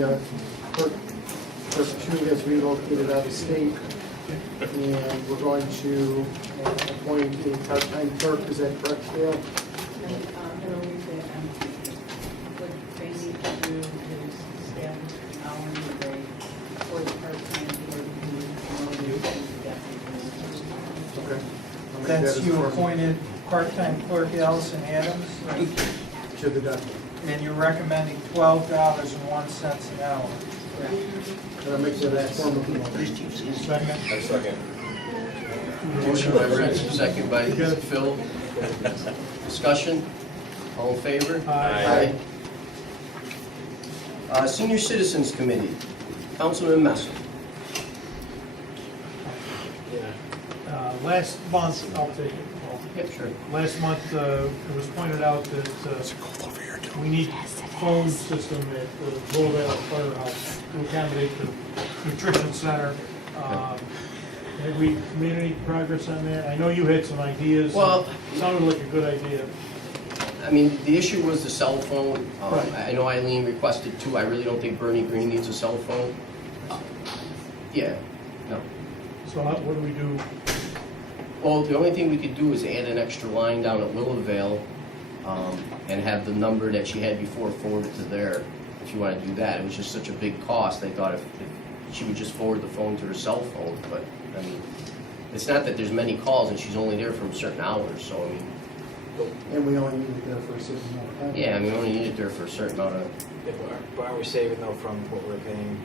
the clerk two has relocated out of state, and we're going to appoint a part-time clerk. Is that correct, Gail? And Hillary said, what they need to do is establish an hourly rate for the part-time clerk who is promoted to deputy. Okay. Since you appointed part-time clerk Allison Adams, To the deputy. and you're recommending $12.01 an hour. Can I make that as form of motion? Second? I second. Motion by Rich, second by Phil. Discussion? All in favor? Aye. Senior Citizens Committee, Councilman Messer. Last month, I'll take it. Well, Yep, sure. last month, it was pointed out that we need phone system at the Louisville Firehouse to accommodate the nutrition center. Have we made any progress on that? I know you had some ideas. Well- It sounded like a good idea. I mean, the issue was the cell phone. Right. I know Eileen requested two. I really don't think Bernie Green needs a cell phone. Yeah, no. So what do we do? Well, the only thing we could do is add an extra line down at Willowvale and have the number that she had before forwarded to there, if you want to do that. It was just such a big cost. I thought if she would just forward the phone to her cell phone, but, I mean, it's not that there's many calls and she's only there from certain hours, so, I mean, And we only need it there for a certain amount of time. yeah, I mean, we only need it there for a certain amount of... But aren't we saving though from what we're paying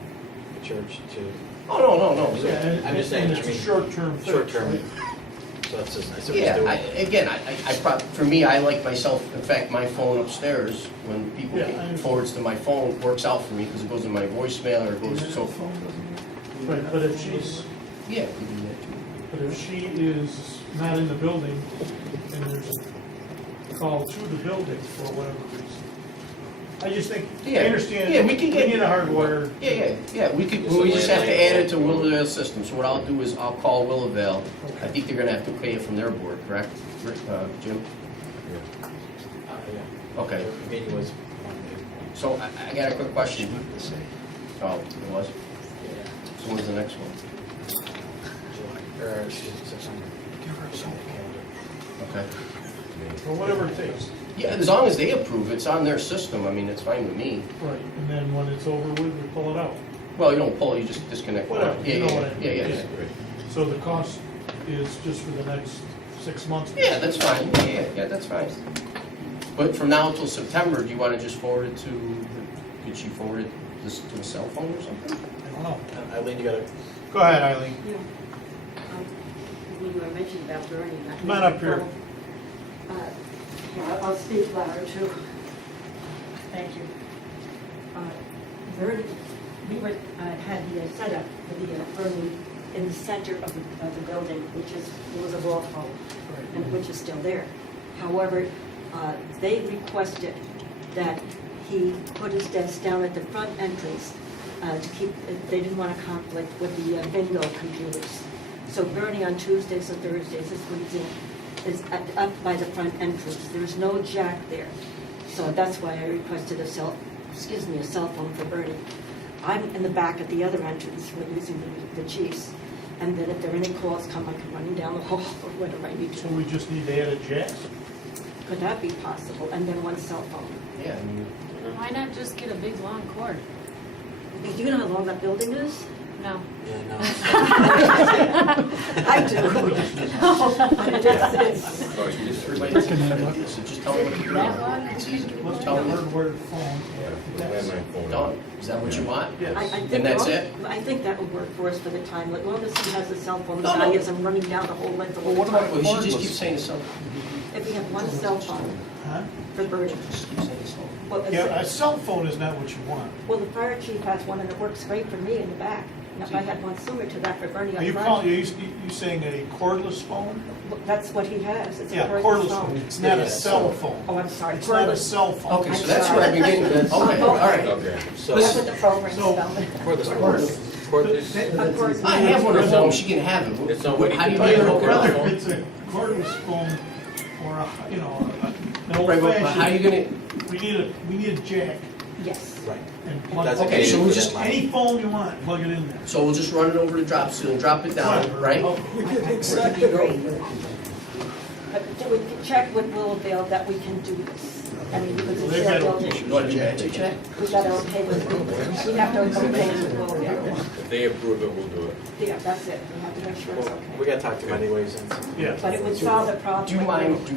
the church to Oh, no. Yeah, and- I'm just saying, and it's I a mean, short-term fix, short-term? right? So that's just, I see what Yeah, he's doing. for me, I like myself, in fact, my phone upstairs, when people Yeah, I get understand. forwards to my phone, works out for me because it goes in my voicemail or it goes, so, Right, but if she's, yeah, we do that too. but if she is not in the building and there's a call to the building for whatever reason, I just think, I Yeah, understand, yeah, we we can get- need a hardwire. Yeah, we just have to add it to Willowvale system, so what I'll do is I'll call Willowvale. I think they're gonna have to pay it from their board, correct, Jim? Yeah. Okay, The meeting was Monday. so I got a quick question. Oh, it was? Yeah. So when's the next one? July, or excuse me, September. Give her a calendar. Okay. Or whatever it takes. Yeah, as long as they approve, it's on their system, I mean, it's fine with me. Right, and then when it's over with, we pull it out. Well, you don't pull, you just disconnect. Whatever, Yeah, you know what I mean. yeah. So the cost is just for the next 6 months? Yeah, that's fine, yeah, that's fine. But from now until September, do you want to just forward it to, did she forward this to a cell phone or something? I don't know. Eileen, you gotta, Go ahead, Eileen. Yeah. When you were mentioning about Bernie. Come on up here. I'll speak louder too. Thank you. Bernie, we were, had the setup for the Bernie in the center of the building, which was a wall phone, and which is still there. However, they requested that he put his desk down at the front entrance to keep, they didn't want a conflict with the bingo computers. So Bernie on Tuesdays and Thursdays this weekend is up by the front entrance. There's no jack there. So that's why I requested a cell phone for Bernie. I'm in the back at the other entrance, we're using the chiefs. And then if there are any calls come, I come running down the hall or whatever I need So to. we just need to add a jack? Could that be possible? And then one cell phone. Yeah, I mean, Why not just get a big long cord? Do you know how long that building is? No. yeah, no. I do. But it's- so just tell me what to do. That long? It's easy. Let's Just tell tell me. hardwired phone. Done. Is that what you want? Yes. I think And that's it? I think that would work for us for the time. As long as he has a cell phone, No, the no. guy isn't running down the whole length of the Well, time. she just keeps saying something. If we have one cell phone Huh? for Bernie. Just keep saying something. Well, Yeah, a cell phone is not what you want. well, the fire chief has one and it works great for me in the back. And if I had one similar to that for Bernie Are up you front, saying a cordless phone? that's what he has. It's a Yeah, cordless cordless phone. phone. It's not Yeah, a cell phone. Oh, I'm sorry. It's not a Cordless. cell phone. Okay, so that's where I've been getting, okay, all right. Okay. So, That's what the program So- spelled. cordless. Of course. I have one of them, she can have it. It's not What- what How do you you make can it buy. look Whether around? it's a cordless phone or an old Right, but how are you fashioned, gonna, we need a jack. Yes. Right. And plug- That's Okay, so we'll just any phone you want, plug it in there. So we'll just run it over to drop soon, drop it down, right? Exactly. Great. But we can check with Willowdale that we can do this. I mean, because it's their building. You want to check? We got to okay with, we have to okay with Willowdale. If they approve it, we'll do it. Yeah, that's it. We have to make sure it's Well, we okay. gotta talk to him anyways, and, Yeah. But it would solve the problem. Do you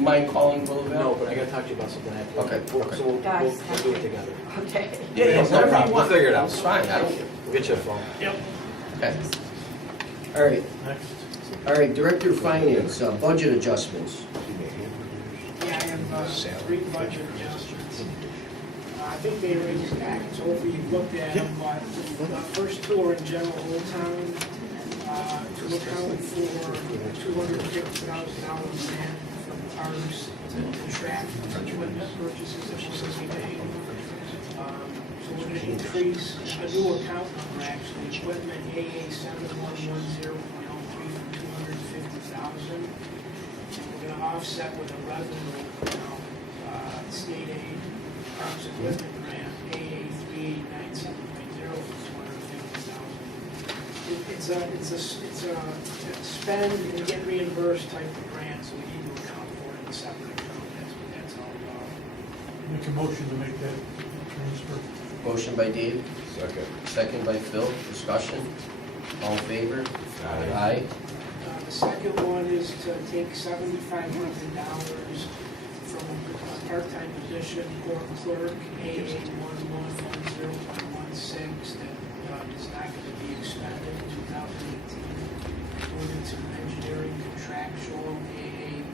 mind calling Willowville? no, but I gotta talk to you about something after. Okay, We'll- okay. So we'll Guys, do it together. Okay. Yeah, yeah, No whatever problem. you want. We'll figure it out. It's fine, I don't, We'll get you a phone. Yep. okay. All right, Next. all right, Director of Finance, budget adjustments. Yeah, I have three budget adjustments. I think they raised back, so hopefully you've looked at them, but the first two are in general Old Town, to account for $250,000 grant from parks to contract equipment purchases that we're going to be paying. So we're going to increase a new account number, actually, equipment AA7110.03 from $250,000. We're going to offset with a revenue account, state aid, parks equipment grant, AA 3897.0 for $250,000. It's a spend and get reimbursed type of grant, so we need to account for it in a separate account. That's what that's all about. Make a motion to make that transfer. Motion by Dave, Second. second by Phil, discussion. All in favor? Aye. Aye. The second one is to take $7,500 from a part-time position, court clerk, AA 1110.16, that is not going to be expended in 2018. Move into engineering contractual, AA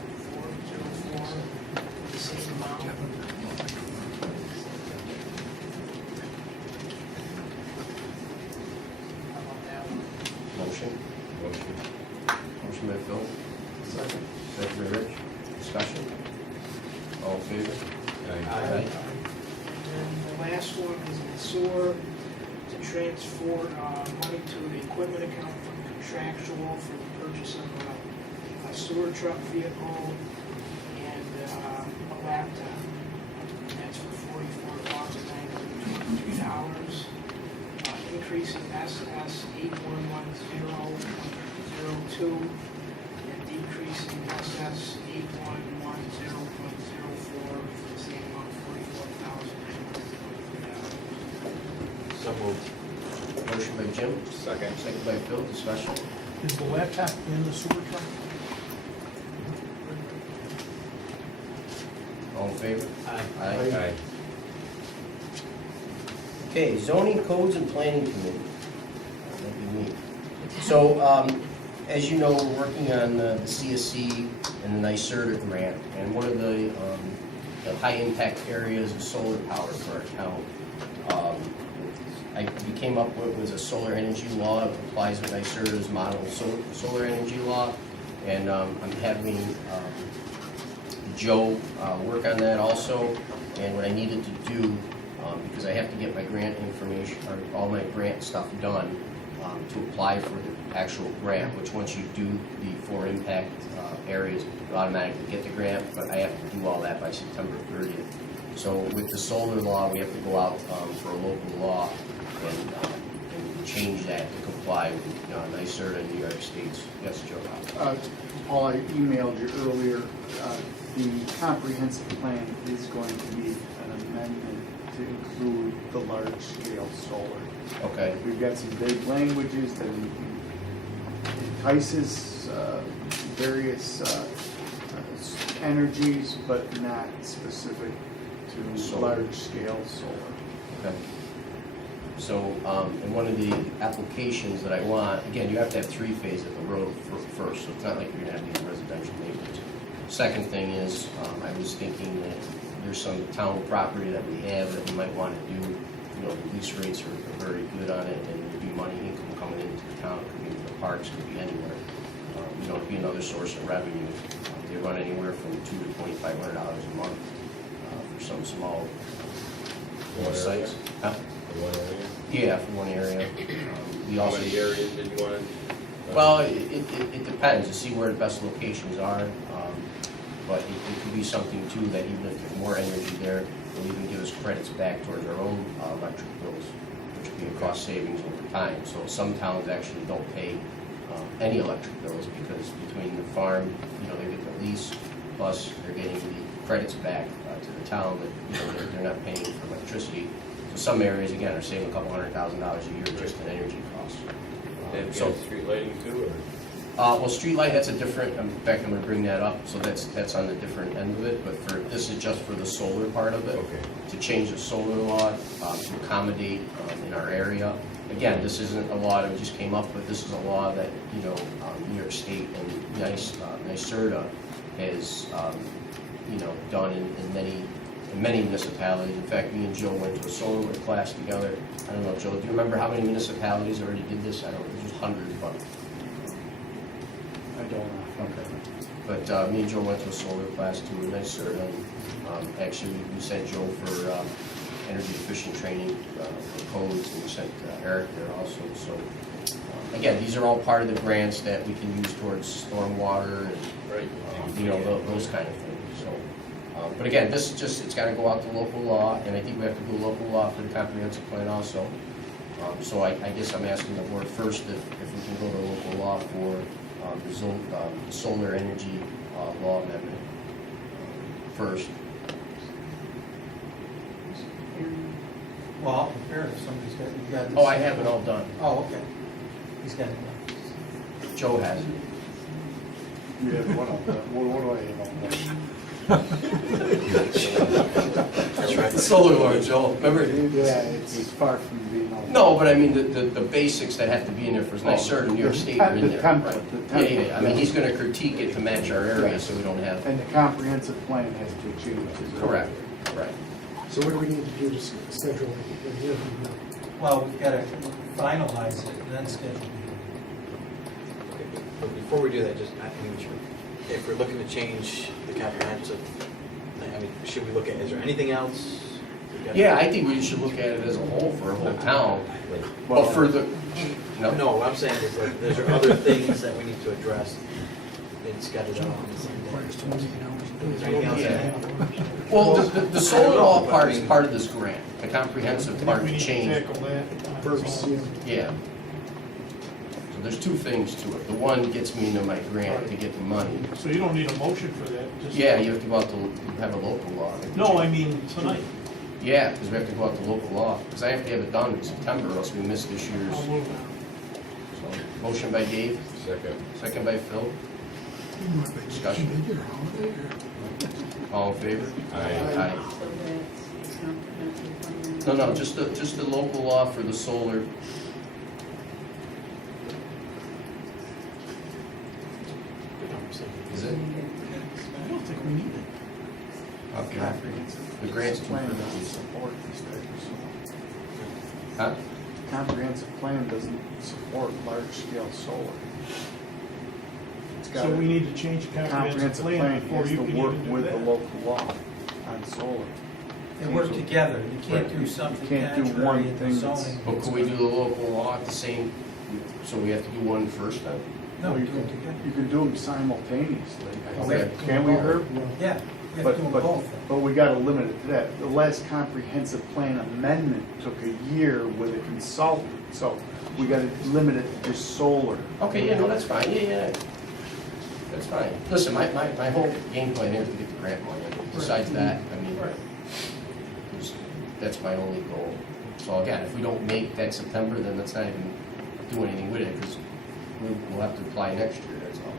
1440.404, the same amount. How about that one? Motion. Motion. Motion by Phil. Second. Second by Rich. Discussion. All in favor? Aye. And the last one is in sewer, to transfer money to the equipment account from contractual for the purchase of a sewer truck vehicle and a laptop. And that's for $44,922. Increase in SS 8110.02 and decrease in SS 8110.04 for the same amount, $44,923. So moved. Motion by Jim, Second. second by Phil, discussion. Is the laptop in the sewer truck? All in favor? Aye. Aye. Okay, zoning codes and planning committee. That'd be me. So, as you know, we're working on the CSC and the NYSERDA grant, and one of the high impact areas is solar power for our town. We came up with was a solar energy law. It applies with NYSERDA's model solar energy law, and I'm having Joe work on that also. And what I needed to do, because I have to get my grant information, or all my grant stuff done, to apply for the actual grant, which once you do the 4 impact areas, you automatically get the grant, but I have to do all that by September 30th. So with the solar law, we have to go out for a local law and change that to comply with NYSERDA and New York State's. Yes, Joe? Paul, I emailed you earlier, the comprehensive plan is going to be an amendment to include the large-scale solar. Okay. We've got some big languages that entices various energies, but not specific to Solar. large-scale solar. Okay. So, in one of the applications that I want, again, you have to have 3-phase at the road first, so it's not like you're gonna have these residential neighborhoods. Second thing is, I was thinking that there's some town property that we have that we might want to do, the lease rates are very good on it, and there'd be money, income coming into the town, could be the parks, could be anywhere. It'd be another source of revenue. They run anywhere from $200 to $2,500 a month for some small One sites. Huh? One area? Yeah, for one area. We How also, many areas did you want to? well, it depends to see where the best locations are, but it could could be something too, that even if there's more energy there, it'll even give us credits back towards our own electric bills, which would be a cost savings over time. So some towns actually don't pay any electric bills because between the farm, they get the lease, plus they're getting the credits back to the town that, they're not paying for electricity. So some areas, again, are saving a couple $100,000 a year just in energy costs. And So, street lighting too, or? well, street light, that's a different, in fact, I'm gonna bring that up, so that's on the different end of it, but this is just for the solar part of it. Okay. To change the solar law, to accommodate, in our area. Again, this isn't a law that just came up, but this is a law that, New York State and NYSERDA has, done in many municipalities. In fact, me and Joe went to a solar class together. I don't know, Joe, do you remember how many municipalities already did this? I don't know, it was hundreds, but. I don't know. Okay. But me and Joe went to a solar class too, and NYSERDA. Actually, we sent Joe for energy efficient training for codes, and we sent Eric there also. So again, these are all part of the grants that we can use towards stormwater and Right. those kind of things. So, but again, this is just, it's got to go out to local law, and I think we have to do a local law for the comprehensive plan also. So I guess I'm asking the board first if we can go to local law for the solar energy law amendment first. Well, I'll prepare it if somebody's got, you've got this. Oh, I have it all done. Oh, okay. He's got it done. Joe has it. You have one of them. What do I have on That's right. Solar law, Joe. Remember? Yeah, it's far from being all. No, but I mean, the basics that have to be in there for NYSERDA and New York State are in there. The template, right? the Yeah, template. yeah. I mean, he's gonna critique it to match our area, so we don't have. And the comprehensive plan has to change as well. Correct, right. So what do we need to do to schedule the hearing? Well, we've got to finalize it and then schedule the hearing. Okay, but before we do that, just, if we're looking to change the comprehensive, should we look at, is there anything else? Yeah, I think we should look at it as a whole for a whole town. But for the, No, what I'm saying is like, there's other things that we need to address and schedule out on the same day. Is there anything else? Yeah. Well, the solar law part is part of this grant, the comprehensive part We to need to change. tackle that. First, yeah. Yeah. So there's two things to it. The one gets me into my grant to get the money. So you don't need a motion for that? just- Yeah, you have to go out to, have a local law. No, I mean tonight. Yeah, because we have to go out to local law, because I have to have it done in September, or else we miss this year's. I'll move So, motion by Dave, Second. second by Phil. Discussion. All in favor? Aye. No, just the local law for the solar. Is it? I don't think we need it. Okay. Comprehensive The grant's too plan big. doesn't support this type of solar. Huh? Comprehensive plan doesn't support large-scale solar. It's got So a- we need to change the comprehensive plan before has you to can work even do with the that. local law on solar. They work together. You can't do something You can't do one contrary in thing the that's- zoning. But could we do the local law at the same, so we have to do one first then? No, you do it can, together. you can do them simultaneously. Okay. Can we, Herb? Yeah, you have to do them both. But we gotta limit it to that. The last comprehensive plan amendment took a year with a consultant, so we gotta limit it to just solar. Okay, yeah, no, that's fine, yeah. That's fine. Listen, my whole game plan here is to get the grant money. Besides that, I mean, that's my only goal. So again, if we don't make that September, then let's not even do anything with it, because we'll have to apply next year, that's all.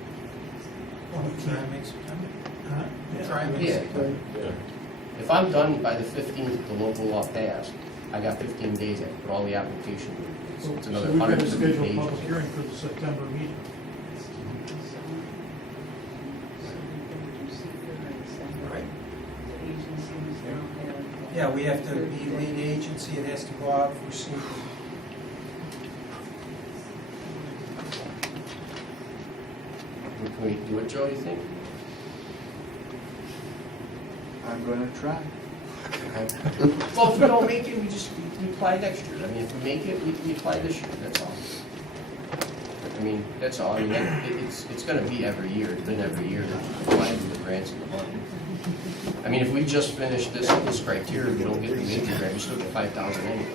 Well, we try and make September. Huh? Try and make Yeah. September. Yeah. If I'm done by the 15th, the local law passed, I got 15 days to put all the application. It's another So we've got to 150 schedule a pages. public hearing for the September meeting. Right. Yeah, we have to be lead agency. It has to go out for secret. Can we do it, Joe, you think? I'm gonna try. Well, if we don't make it, we apply next year. I mean, if we make it, we apply this year, that's all. I mean, that's all. I mean, it's gonna be every year. It's been every year that we apply for the grants and the money. mean, if we just finish this criteria, we don't get the major grant, we still get 5,000 anyway.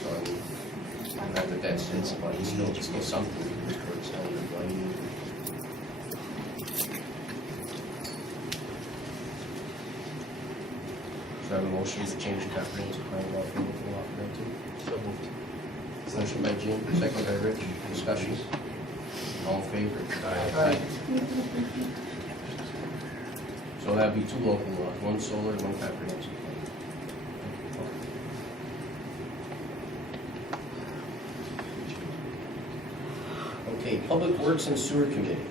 So, I mean, not that that's it, but it's still something we can towards everybody. So I have a motion to change the comprehensive plan law from local law for that too. So moved. Motion by Jim, second by Rich, discussion. All in favor? Aye. So that'd be 2 local laws, 1 solar, 1 comprehensive plan. Okay, Public Works and Sewer Committee.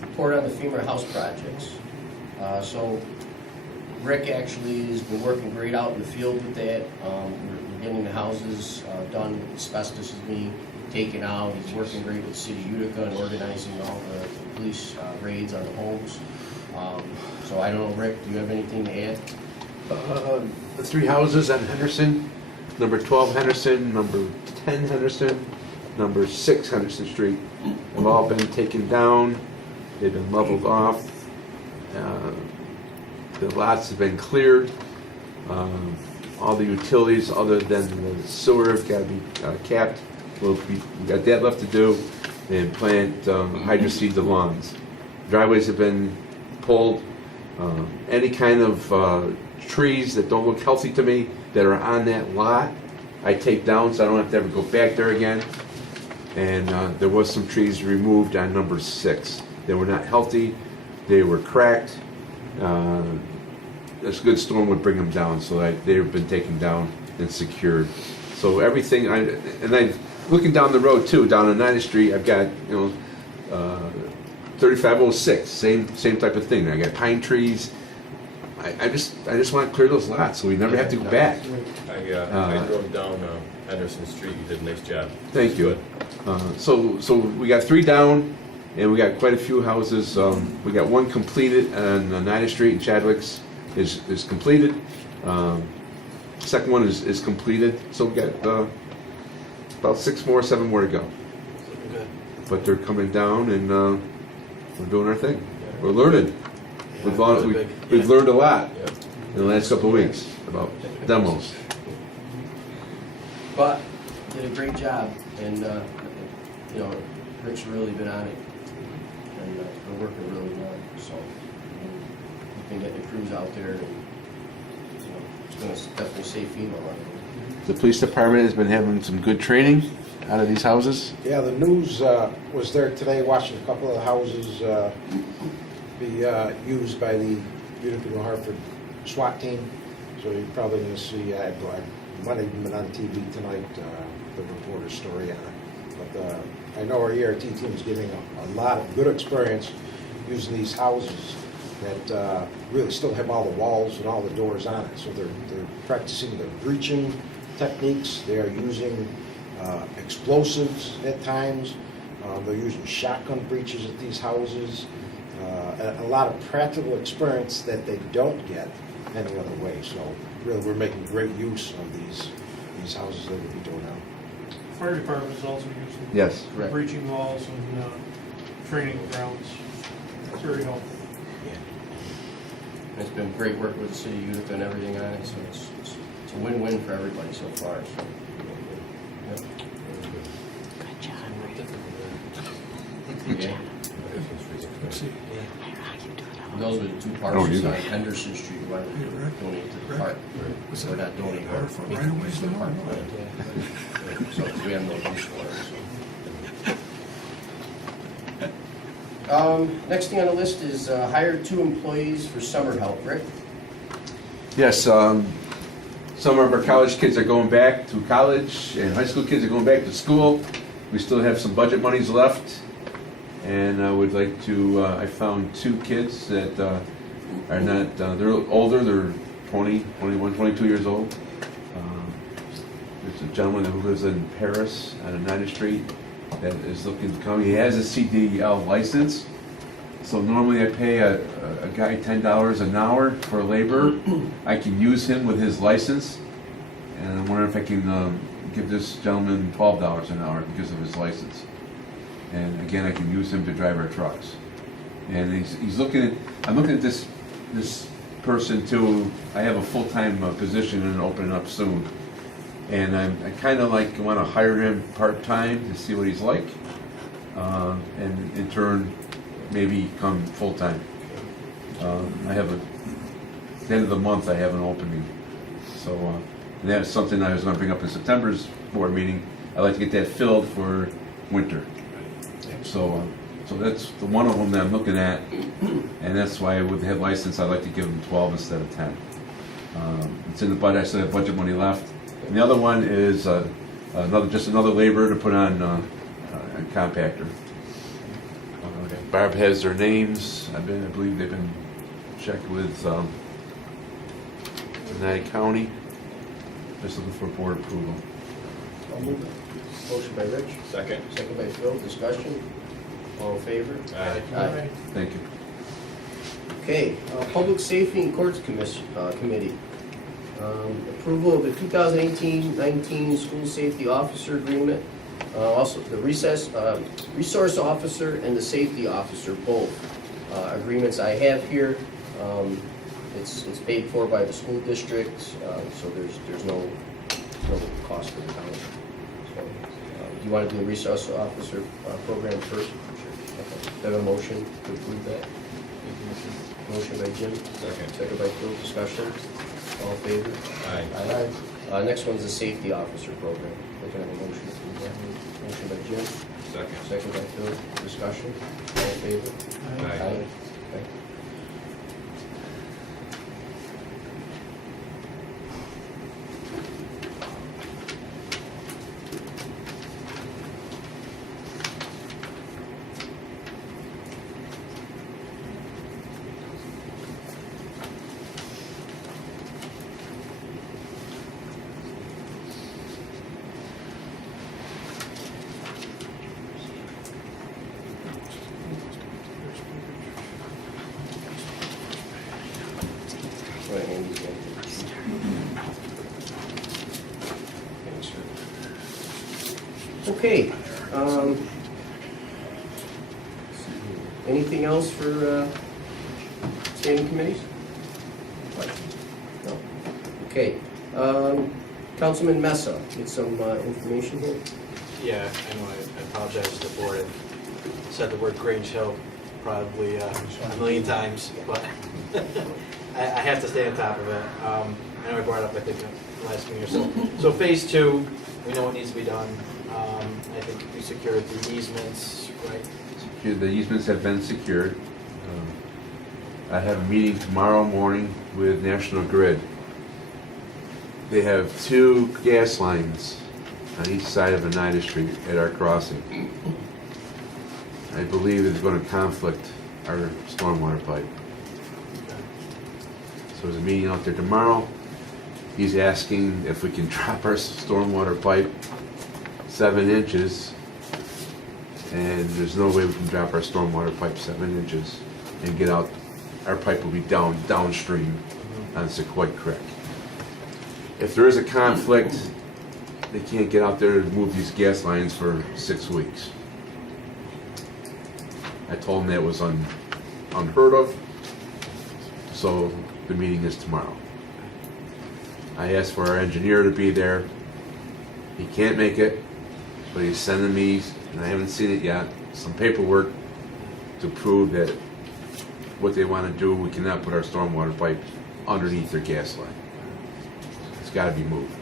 Report on the FEMA house projects. So Rick actually has been working great out in the field with that. We're getting the houses done, asbestos is being taken out. He's working great with City of Utica and organizing all the police raids on the homes. So I don't know, Rick, do you have anything to add? The 3 houses on Henderson, number 12 Henderson, number 10 Henderson, number 6 Henderson Street, have all been taken down. They've been leveled off. The lots have been cleared. All the utilities other than the sewer have got to be capped. We got that left to do, and plant hydroseed the lawns. Driveways have been pulled. Any kind of trees that don't look healthy to me that are on that lot, I take down so I don't have to ever go back there again. And there was some trees removed on number 6. They were not healthy. They were cracked. A good storm would bring them down, so they've been taken down and secured. So everything, looking down the road too, down on 9th Street, I've got 3506, same type of thing. I got pine trees. I just want to clear those lots so we never have to go back. I drove down Henderson Street. You did a nice job. Thank you. So we got 3 down, and we got quite a few houses. We got 1 completed on 9th Street in Chadwick's is completed. Second one is completed. So we got about 7 more to go. Good. But they're coming down, and we're doing our thing. We're learning. We've learned a lot in the last couple of weeks about demos. But did a great job, and Rick's really been on it, and been working really well. So we've been getting the crews out there, and it's going to definitely save FEMA money. The police department has been having some good training out of these houses. Yeah, the news was there today watching a couple of the houses be used by the Utica Hartford SWAT team. So you're probably going to see, I might have even been on TV tonight, the reporter's story on it. But I know our ERT team is getting a lot of good experience using these houses that really still have all the walls and all the doors on it. So they're practicing their breaching techniques. They are using explosives at times. They're using shotgun breaches at these houses. A lot of practical experience that they don't get any other way. So really, we're making great use of these houses that we'll be doing now. Fire department is also using Yes. Correct. breaching walls and training grounds. It's very helpful. It's been great work with the City of Utica and everything on it, so it's a win-win for everybody so far. So. Yep. Yeah. Those were the 2 parcels on Henderson Street we wanted to donate to the park. We're not donating our use to the park plan. So we have no use for it. So. Next thing on the list is hire 2 employees for summer help. Rick? Yes, some of our college kids are going back to college, and high school kids are going back to school. We still have some budget monies left, and I would like to, I found 2 kids that are not, they're older, they're 20, 21, 22 years old. There's a gentleman who lives in Paris on 9th Street that is looking to come. He has a CDL license, so normally I pay a guy $10 an hour for labor. I can use him with his license, and I'm wondering if I can give this gentleman $12 an hour because of his license. And again, I can use him to drive our trucks. And he's looking at, I'm looking at this this person too, I have a full-time position and opening up soon. And I kind of like, want to hire him part-time to see what he's like. And in turn, maybe come full-time. I have at the end of the month, I have an opening. So, and that's something I was going to bring up in September's board meeting. I'd like to get that filled for winter. So, so that's the one of them that I'm looking at, and that's why with the head license, I'd like to give them 12 instead of 10. It's in the budget. I still have budget money left. And the other one is just another laborer to put on a compactor. Barb has their names. I believe they've been checked with United County. Just looking for board approval. I'll move it. Motion by Rich. Second. Second by Phil. Discussion. All in favor? Aye. Aye. Thank you. Okay, Public Safety and Courts Committee. Approval of the 2018-19 School Safety Officer Agreement. Also, the Resource Officer and the Safety Officer, both agreements I have here. It's paid for by the school district, so there's no cost for the town. So, do you want to do the Resource Officer program first? Okay. Do I have a motion to approve that? Motion by Jim. Second. Second by Phil. Discussion. All in favor? Aye. Aye. Next one's the Safety Officer program. We're going to have a motion to approve that. Motion by Jim. Second. Second by Phil. Discussion. All in favor? Aye. Okay. Go ahead, Andy. Okay. Anything else for standing committees? No. Okay. Councilman Mesa, get some information here. Yeah, I know, I apologize to the board. I said the word Grange Hill probably a million times, but I have to stay on top of it. I know I brought it up, I think, last meeting or so. So phase 2, we know what needs to be done. I think we secured the easements, right? The easements have been secured. I have a meeting tomorrow morning with National Grid. They have 2 gas lines on each side of Oneida Street at our crossing. I believe it's going to conflict our stormwater pipe. So there's a meeting out there tomorrow. He's asking if we can drop our stormwater pipe 7 inches, and there's no way we can drop our stormwater pipe 7 inches and get out. Our pipe will be downstream on Sequoia Creek. If there is a conflict, they can't get out there to move these gas lines for 6 weeks. I told them that was unheard of, so the meeting is tomorrow. I asked for our engineer to be there. He can't make it, but he's sending me, and I haven't seen it yet, some paperwork to prove that what they want to do, we cannot put our stormwater pipe underneath their gas line. It's got to be moved.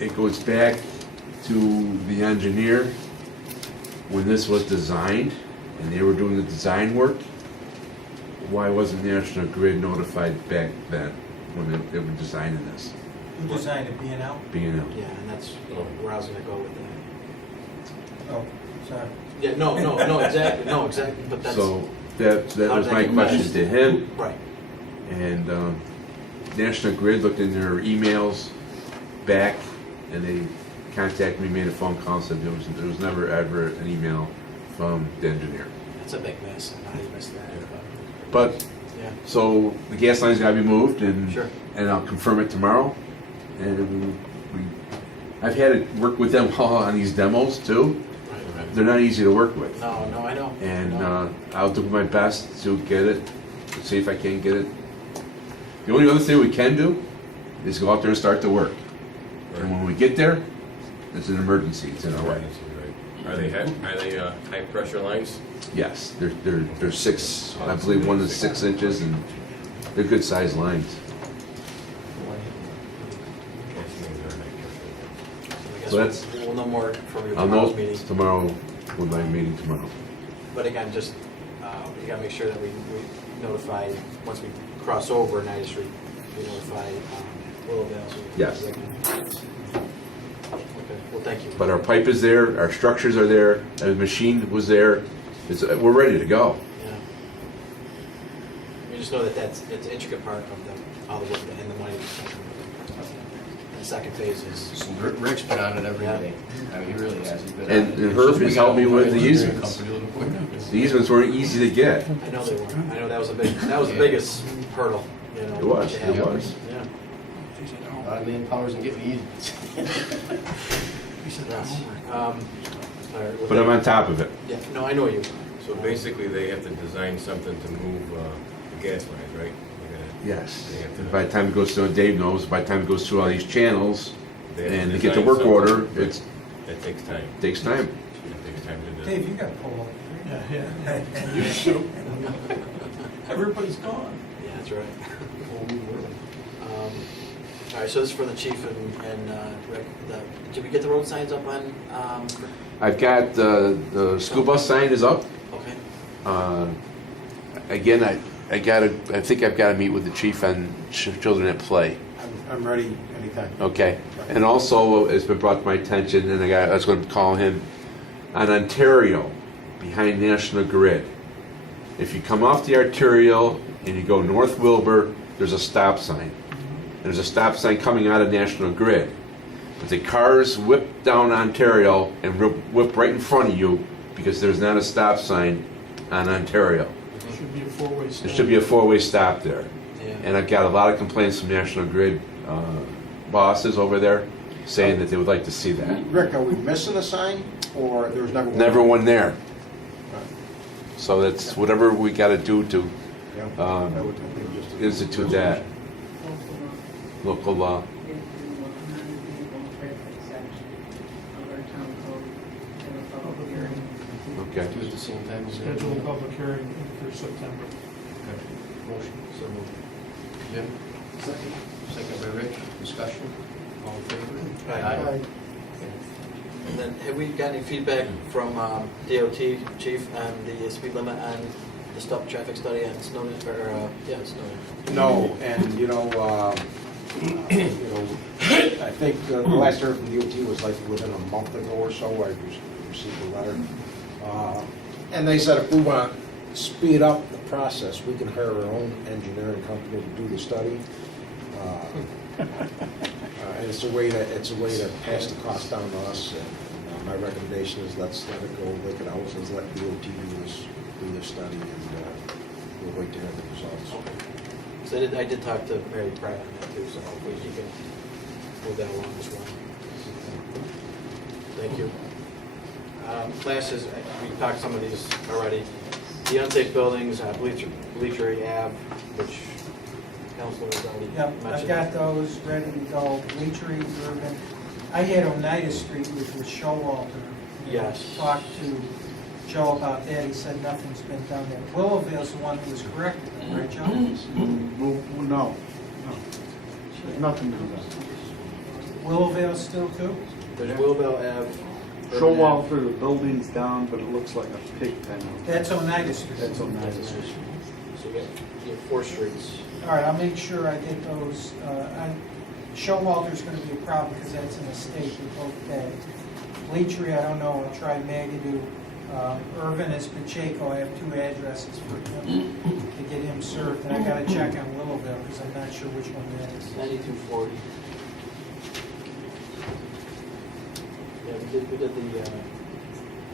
It goes back to the engineer when this was designed and they were doing the design work. Why wasn't National Grid notified back then when they were designing this? Who designed it, B&L? B&L. Yeah, and that's where I was gonna go with that. Oh, sorry. Yeah, no, exactly, but that's. So that How was did my that get question missed? to him. Right. And National Grid looked in their emails back, and they contacted me, made a phone call, and said there was never ever an email from the engineer. That's a big mess, and I missed that. But, Yeah. so the gas line's gotta be moved, and Sure. and I'll confirm it tomorrow. And I've had to work with them on these demos too. they're not easy to work with. No, I know. And No. I'll do my best to get it, to see if I can get it. The only other thing we can do is go out there and start the work. And when we get there, it's an emergency, it's in our way. Are they high pressure lines? Yes, they're 6, I believe one is 6 inches, and they're good sized lines. I guess So that's- we'll know more from your I'll know tomorrow's meeting. tomorrow, with my meeting tomorrow. But again, just, we gotta make sure that we notify, once we cross over 9th Street, we notify Willowdale. So Yes. Okay, well, thank you. But our pipe is there, our structures are there, the machine was there, we're ready to go. Yeah. You just know that it's an intricate part of all the work and the money. The second phase is, So Rick's been on it every day. I mean, he really has. He's been on And it. and It's Herb just we has got helped me one with the engineering easements. company to put it up. The easements weren't easy to get. I know they were, I know that was the biggest hurdle, you know. It was, that you it had. was. Yeah. A lot of manpowers in getting easements. Yes. All right, well, But I'm on top of it. Yeah, no, I know you. So basically, they have to design something to move the gas lines, right? Yes. They have to- By the time it goes through, Dave knows, by the time it goes through all these channels, They have and to get the design work something, order, but it That takes time. takes time. It takes time to do. Dave, you got to pull over. Yeah. You should. Everybody's gone. Yeah, that's right. All right, so this is for the chief and Rick. Did we get the road signs up on? I've got, the school bus sign is up. Okay. Again, I think I've got to meet with the chief on children at play. I'm ready anytime. Okay. And also, it's been brought to my attention, and I was going to call him, on Ontario, behind National Grid. If you come off the arterial and you go north Wilbur, there's a stop sign. There's a stop sign coming out of National Grid. But the cars whip down Ontario and whip right in front of you because there's not a stop sign on Ontario. Should be a four-way stop. There should be a 4-way stop there. Yeah. And I've got a lot of complaints from National Grid bosses over there saying that they would like to see that. Rick, are we missing a sign, or there was never one? Never one there. So that's whatever we got to do to Yeah, Um, that would be just a- institute that local law. Okay. Do it at the same time as Schedule a public hearing for September. Motion. So moved. Jim? Second by Rich. Discussion? All in favor? Aye. And then, have we got any feedback from DOT chief on the speed limit on the stop traffic study on Snowden, or, Snowden? No, and I think the last heard from DOT was like within a month ago or so, I received a letter. And they said if we want to speed up the process, we can hire our own engineering company to do the study. And it's a way to pass the cost down to us. And my recommendation is let's let it go, lick it out, and let DOT do this study, and we'll wait to hear the results. So I did talk to Mary Pratt on that too, so hopefully she can move that along as well. Thank you. Classes, we talked some of these already. The unsafe buildings, Bleacher Ave, which Councilor has already Yep, I've mentioned. got those ready to go. Bleachery, Urban. I had Oneida Street, which was Showalter. Yes. Talked to Joe about that. He said nothing's been done there. Willowville's the one who was corrected, right, Joe? Well, no, there's nothing to do. Willowville still too? There's Willville Ave. Show Urban wall Ave. through the building's down, but it looks like a pig pen. That's Oneida Street. That's on Nice Street. So you have 4 streets. All right, I'll make sure I get those. Showalter's going to be a problem because that's an estate we both pay. Bleachery, I don't know. I'll try Magadoo. Irvin is Pacheco. I have 2 addresses for him to get him served. And I got to check on Willowville because I'm not sure which one that is. 9240. Yeah, we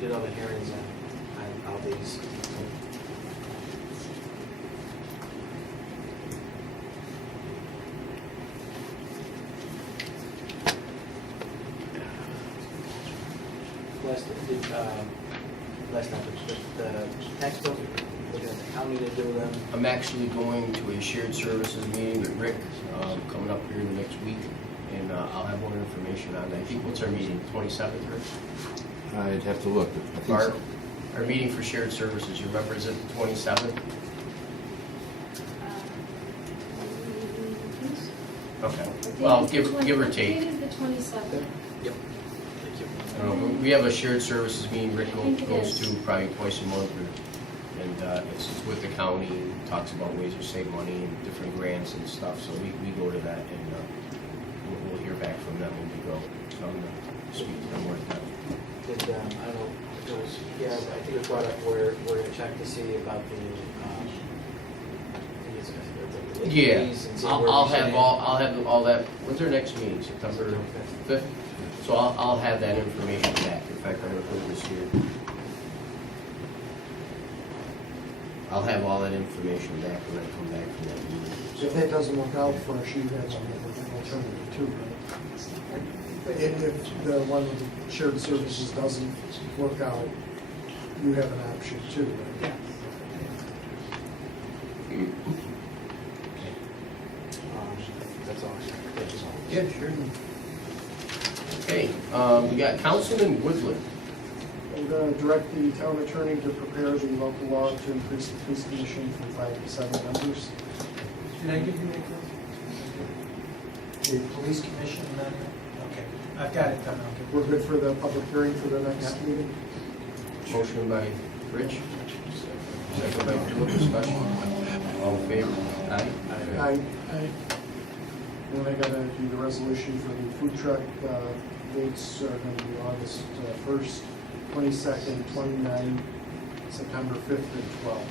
did all the hearings on all these. last time, just the tax bills, looking at the county to do them. I'm actually going to a shared services meeting with Rick, coming up here in the next week, and I'll have more information on that. I think, what's our meeting, 27th, Rick? I'd have to look. I think so. Our meeting for shared services, you remember, is it the 27th? Okay, well, give or Date take. is the 27th. Yep. Thank you. We have a shared services meeting Rick goes to probably twice a month, and it's with the county, talks about ways to save money and different grants and stuff, so we go to that, and we'll hear back from them when we go. So I'm gonna speak to them more at that. Did, I don't know if it was, yeah, I think it was brought up, we're gonna check to see about the, I think it's the late Yeah, fees and see where I'll we have stand. all that, when's our next meeting, September 5th? So I'll have that information back, in fact, I'm gonna put this here. I'll have all that information back when I come back from that meeting. If that doesn't work out for us, you guys will have an alternative too, right? If the one with the shared services doesn't work out, you have an option too, right? That's all. Thank you so much. Yeah, sure. Okay, we got Councilman Woodland. I'm going to direct the town attorney to prepare the local law to increase the police commission from 5 to 7 members. Did I give you the police commission amendment? Okay, I've got it done, okay. We're good for the public hearing for the next meeting? Motion by Rich. Second by Philip, discussion. All in favor? Aye. Aye. Then I got to do the resolution for the food truck. Dates are going to be August 1st, 22nd, 29th, September 5th, and 12th.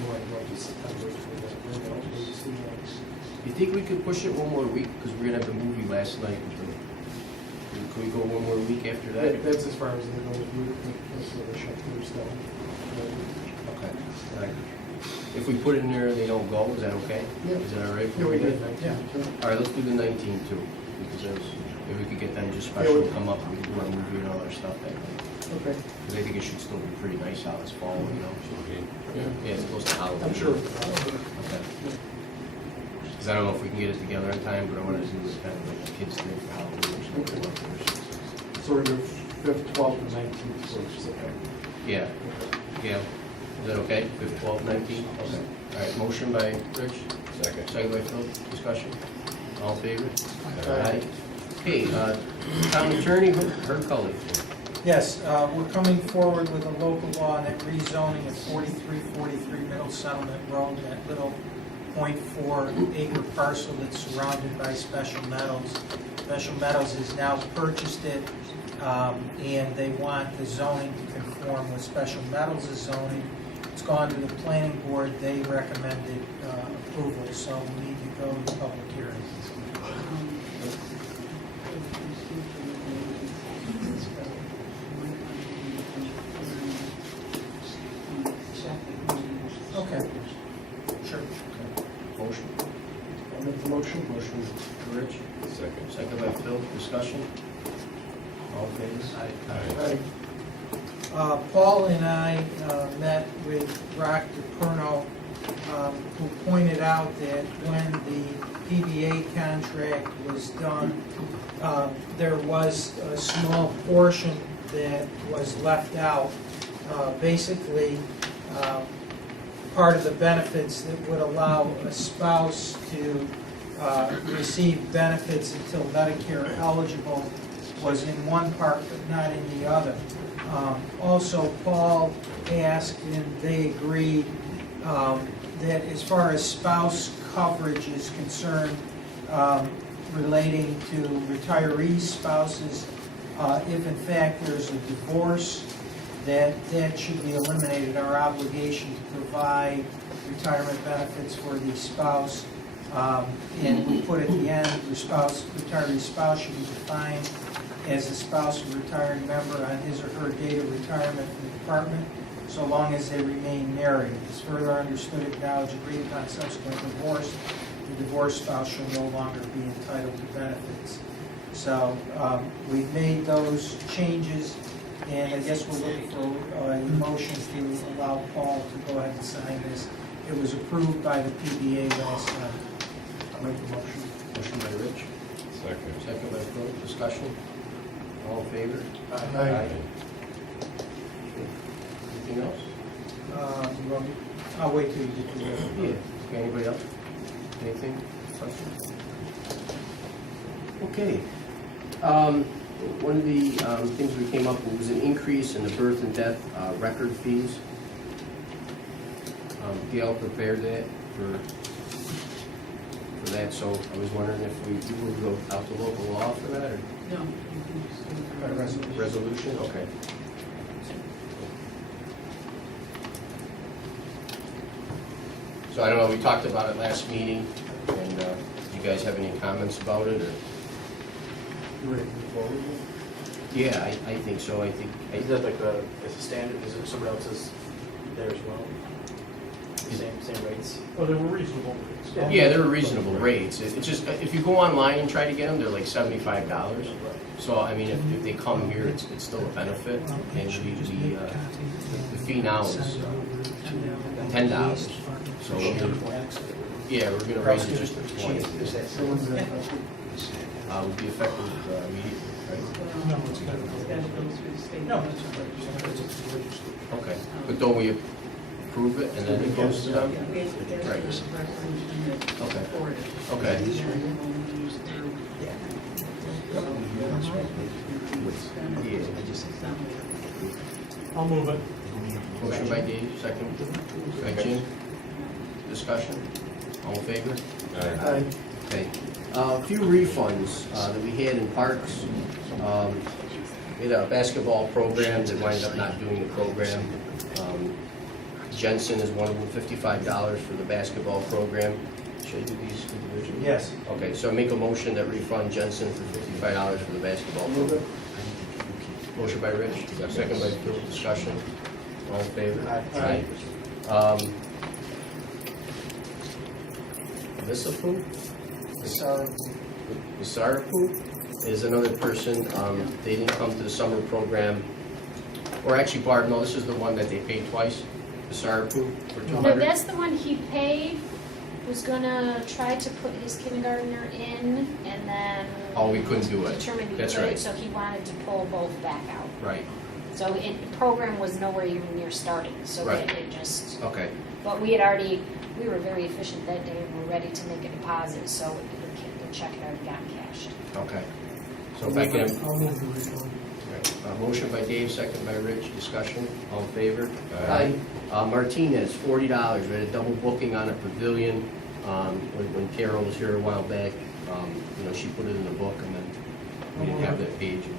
We want to go to September for the dates. You think we could push it one more week, because we're gonna have the movie last night? Can we go one more week after that? That's as far as they go. That's where they shut theirs down. Okay. All right. If we put it in there and they don't go, is that okay? Yeah. Is that all right? Yeah, we did. Yeah. All right, let's do the 19th too, because if we could get them just Yeah, special we- to come up and we can do our movie and all our stuff that night. Okay. Because I think it should still be pretty nice out this fall, you know? Yeah, it's close to Halloween. I'm sure. Okay. Because I don't know if we can get it together in time, but I want to do this kind of like a kids thing for Halloween or something like that. So we're the 5th, 12th, and 19th first. Yeah, yeah. Is that okay? 5th, 12th, 19th? Okay. All right, motion by Rich, Second. second by Phil, discussion. All in favor? Aye. Okay, town attorney, Herb Cully. Yes, we're coming forward with a local law that rezoning of 4343 Middle Settlement Road, that little .4 acre parcel that's surrounded by Special Metals. Special Metals has now purchased it, and they want the zoning to conform with Special Metals' zoning. It's gone to the planning board, they recommended approval, so we need to go to public hearing. Okay, sure. Motion. I'll make the motion. Motion by Rich, Second. second by Phil, discussion. All in favor? Aye. Paul and I met with Brock DePerno, who pointed out that when the PBA contract was done, there was a small portion that was left out. Basically, part of the benefits that would allow a spouse to receive benefits until Medicare eligible was in one part but not in the other. Also, Paul asked, and they agreed, that as far as spouse coverage is concerned, relating to retiree spouses, if in fact there's a divorce, that should be eliminated, our obligation to provide retirement benefits for the spouse. And we put at the end, retiree spouse should be defined as the spouse of a retiring member on his or her date of retirement from the department, so long as they remain married. It's further understood, acknowledged, agreed upon subsequent divorce, the divorced spouse shall no longer be entitled to benefits. So we've made those changes. And I guess we're looking for a motion to allow Paul to go ahead and sign this. It was approved by the PBA last time. I'll make the motion. Motion by Rich, Second. second by Phil, discussion. All in favor? Aye. Anything else? You want me- I'll wait till you get to it. Yeah. Okay, anybody else? Anything? Questions? Okay. One of the things we came up with was an increase in the birth and death record fees. Gail prepared that for that, so I was wondering if we would go out to local law for that, or No. resolution? Okay. So I don't know, we talked about it last meeting, and do you guys have any comments about it, or? You ready to move forward? Yeah, I think so, I think. Is that like a, is it standard, is it somebody else's there as well? Same rates? Well, they were reasonable rates. Yeah, they're reasonable rates. It's just, if you go online and try to get them, they're like $75. So, I mean, if they come here, it's still a benefit, and the fee now is $10. So, yeah, we're gonna raise it just to 20. So when's that effective? Would be effective immediately, right? No, it's got to go through the state. No, it's Okay, but don't we approve it and then it goes to them? Right. Okay. Okay. Yeah. I'll move it. Motion by Dave, second by Jim. Discussion? All in favor? Aye. Okay. A few refunds that we had in parks. We had a basketball program that wound up not doing the program. Jensen is one of them, $55 for the basketball program. Should I do these individually? Yes. Okay, so I make a motion that refund Jensen for $55 for the basketball Move program. it. Motion by Rich, second by Phil, discussion. All in favor? Aye. Aye. Visapu? Visarapu is another person, they didn't come to the summer program. Or actually, Barb, no, this is the one that they paid twice, Visarapu, for No, 200. that's the one he paid, was gonna try to put his kindergartner in, and then. Oh, we couldn't do it. Determined we That's couldn't, right. so he wanted to pull both back out. Right, So the program was nowhere even near starting, so Right. it just, okay, but we were very efficient that day, and we're ready to make a deposit, so the check had already gotten cashed. okay. So if I can, I'll move the refund. motion by Dave, second by Rich, discussion, all in favor? Aye. Martinez, $40, we had a double booking on a pavilion, when Carol was here a while back, she put it in the book, and then we didn't have that page, and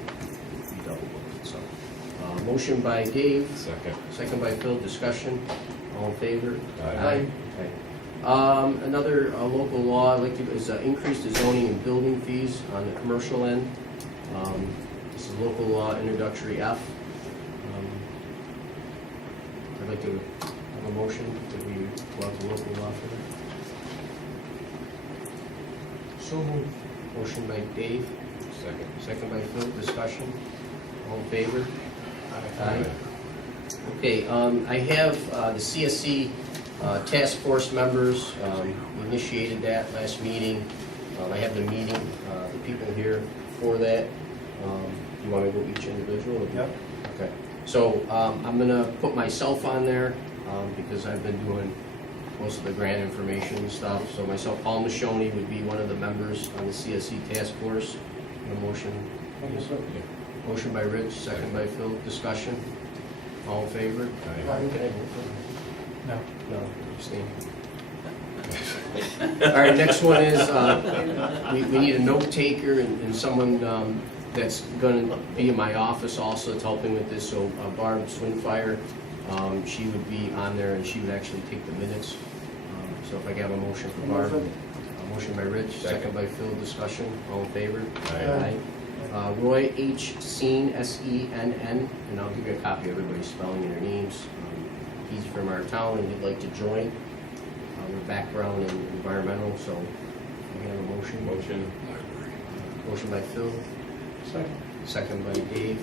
we double booked it, so. Motion by Dave, Second. second by Phil, discussion, all in favor? Aye. Okay. Another local law I'd like to, is increase the zoning and building fees on the commercial end. This is local law introductory F. I'd like to have a motion that we go out to local law for that. So moved. Motion by Dave, Second. second by Phil, discussion, all in favor? Aye. Okay, I have the CSC task force members, we initiated that last meeting. I have the meeting, the people here for that. You want to go each individual? or- Yep. Okay, so I'm gonna put myself on there, because I've been doing most of the grant information and stuff. So myself, Paul Mashoni would be one of the members on the CSC task force. A motion? Motion by Rich, second by Phil, discussion. All in favor? Aye. Can I vote for No. it? No, abstain. All right, next one is, we need a note taker and someone that's gonna be in my office also that's helping with this. So Barb Swinfire, she would be on there and she would actually take the minutes. So if I can have a motion for Barb. A motion by Rich, second by Phil, discussion, all in favor? Aye. Roy H. Seen, S-E-N-N, and I'll give you a copy of everybody's spelling and their names. He's from our town and he'd like to join. With background in environmental, so I have a motion. Motion. Motion by Phil, Second. second by Dave.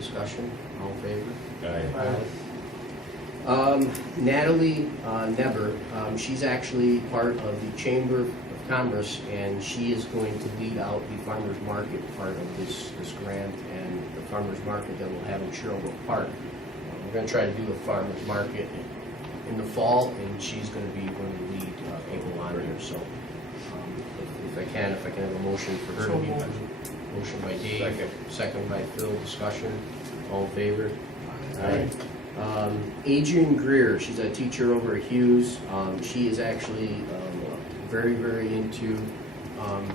Discussion, all in favor? Aye. Natalie Never, she's actually part of the Chamber of Commerce, and she is going to lead out the farmer's market part of this grant, and the farmer's market that we'll have in Sherwood Park. We're gonna try to do the farmer's market in the fall, and she's gonna be one of the lead people on here, so if I can have a motion for her to be. Motion by Dave, second by Phil, discussion, all in favor? Aye. Adrian Greer, she's a teacher over at Hughes. She is actually very, very into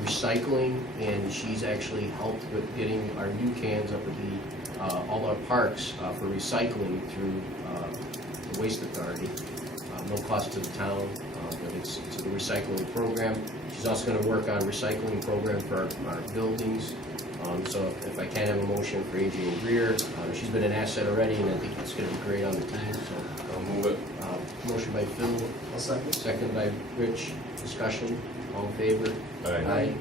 recycling, and she's actually helped with getting our new cans up at all our parks for recycling through the Waste Authority. No cost to the town, but it's the recycling program. She's also going to work on a recycling program for our buildings. So if I can have a motion for Adrian Greer, she's been an asset already, and I think it's going to be great on the team. So I'll move it. motion by Phil, I'll second. second by Rich. Discussion, all in favor? Aye.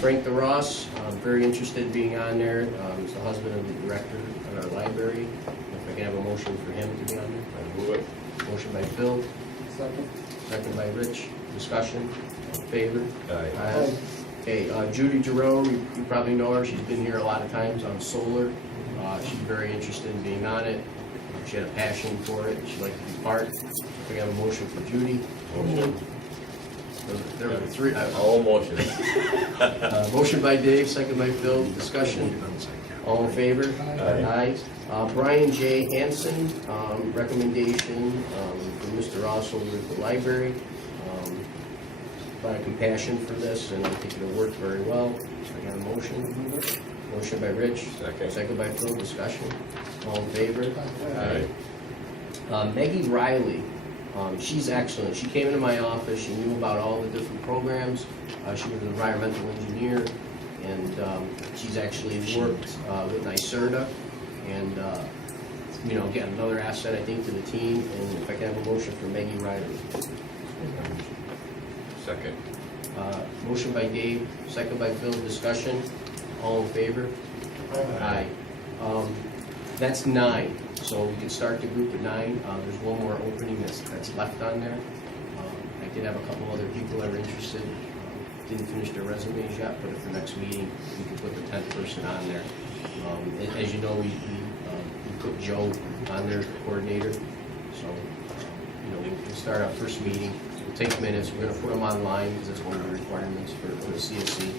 Frank DeRoss, very interested in being on there. He's the husband of the director of our library. If I can have a motion for him to be on there. I'll move it. Motion by Phil, Second. second by Rich. Discussion, all in favor? Aye. Okay, Judy Giroux, you probably know her. She's been here a lot of times on solar. She's very interested in being on it. She had a passion for it. She'd like to be part. If I got a motion for Judy. Motion. There were three. All motions. Motion by Dave, second by Phil. Discussion. All in favor? Aye. Brian J. Hanson, recommendation from Mr. Ross over at the library. A lot of compassion for this, and I think it'll work very well. I got a motion. Motion by Rich. Second. Second by Phil. Discussion. All in favor? Aye. Maggie Riley, she's excellent. She came into my office. She knew about all the different programs. She was an environmental engineer, and she's actually worked with NYSERDA, and again, another asset I think to the team. And if I can have a motion for Maggie Riley. Second. Motion by Dave, second by Phil. Discussion. All in favor? Aye. That's 9. So we can start the group at 9. There's one more opening that's left on there. I did have a couple other people that are interested. Didn't finish their resumes yet, but at the next meeting, we can put the 10th person on there. As you know, we put Joe on there as the coordinator. So, we'll start our first meeting. We'll take minutes. We're going to put them online because that's one of the requirements for the CSC.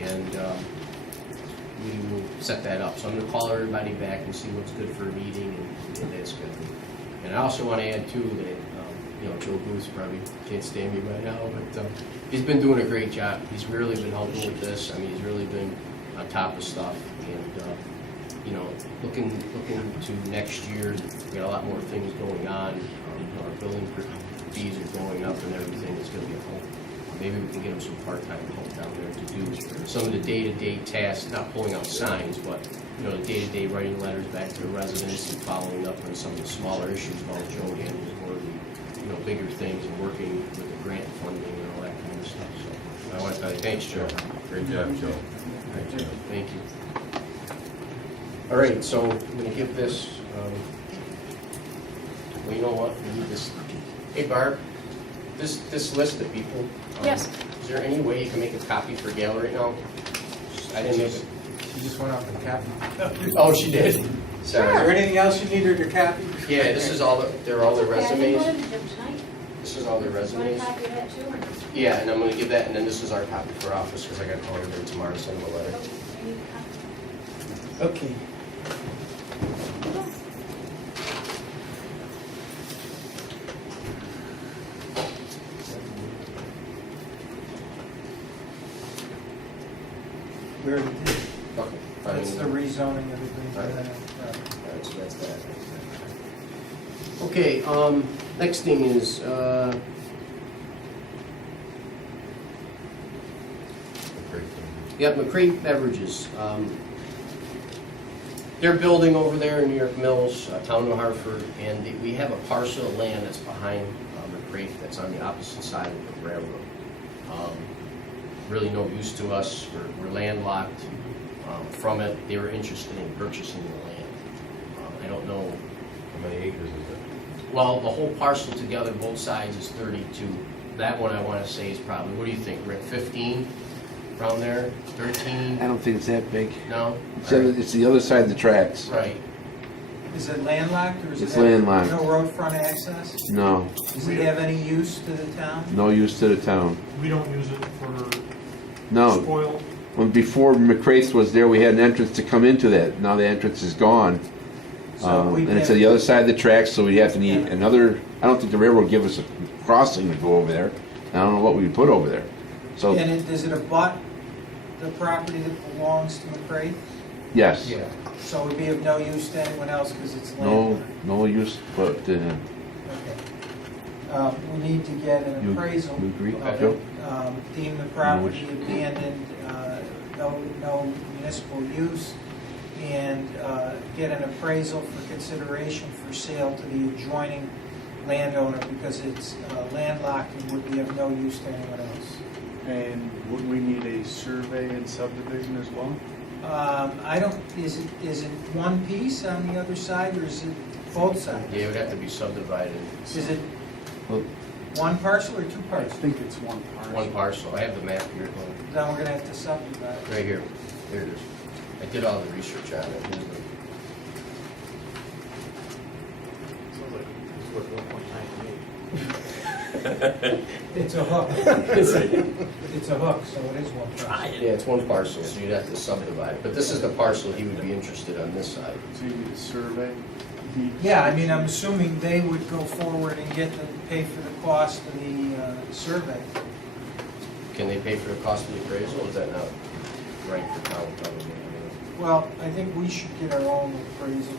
And we will set that up. So I'm going to call everybody back and see what's good for a meeting, and that's good. And I also want to add too that Joe Booth probably can't stand me right now, but he's been doing a great job. He's really been helping with this. I mean, he's really been on top of stuff, and looking to next year, we got a lot more things going on. Our building fees are going up and everything. It's going to be a whole. Maybe we can get them some part-time help down there to do some of the day-to-day tasks, not pulling out signs, but the day-to-day writing letters back to the residents and following up on some of the smaller issues while Joe handles more of the bigger things and working with the grant funding and all that kind of stuff. So I want to thanks, Joe. Great job, Joe. Great job. Thank you. All right, so I'm going to give this. Well, you know what? We need this. Hey, Barb. This list of people. Yes. Is there any way you can make a copy for Gail right now? I didn't make it. She just went off and copied. Oh, she did. Is Sorry. there anything else you need her to copy? Yeah, this is all. They're all the resumes. Tonight. This is all the You want a resumes. copy of that too, or not? Yeah, and I'm going to give that, and then this is our copy for office because I got to call her tomorrow to send them a letter. Oh, I need a copy. Okay. We already did. Okay. That's the rezoning everything for Alright. that. Alright, so that's that. Okay, next thing is, McCray Beverages. They're building over there in New York Mills, town of Hartford, and we have a parcel of land that's behind McCray that's on the opposite side of the railroad. Really no use to us. We're landlocked from it. They were interested in purchasing the land. don't know. How many acres is it? Well, the whole parcel together, both sides, is 32. That one I want to say is probably, what do you think, Rick, 15? Around there, 13? I don't think it's that big. No? It's the other side of the tracks. Right. Is it landlocked or is it? It's landlocked. No road front access? No, Does it have any use to the town? no use to the town. We don't use it for No. spoil. When before McCraith's was there, we had an entrance to come into that. Now the entrance is gone. So we And it's on the other side of the tracks, so we have to need another, I don't think the railroad would give us a crossing to go over there. I don't know what we would put over there. So, Does it abut the property that belongs to McCray? yes, Yeah. So it would be of no use to anyone else because it's no, landlocked? no use, but, Okay. We need to get an You- appraisal. you agree, of Phil? it, deem the property abandoned, no municipal use, and get an appraisal for consideration for sale to the adjoining landowner because it's landlocked and would be of no use to anyone else. And would we need a survey and subdivision as well? I don't, is it one piece on the other side or is it both sides? Yeah, it would have to be subdivided. Is it Well- one parcel or two I parcels? think it's one parcel. One parcel. I have the map here. Then we're gonna have to subdivide. Right here. There it is. I did all the research on it. Here's the- Sounds like it's worth 1.9 to me. It's a hook. It's a hook, so it is one parcel. Yeah, it's one parcel, so you'd have to subdivide it. But this is the parcel he would be interested on this side. So you need a survey? Yeah, I mean, I'm assuming they would go forward and pay for the cost of the survey. Can they pay for the cost of the appraisal? Is that not right for town probably? Well, I think we should get our own appraisal.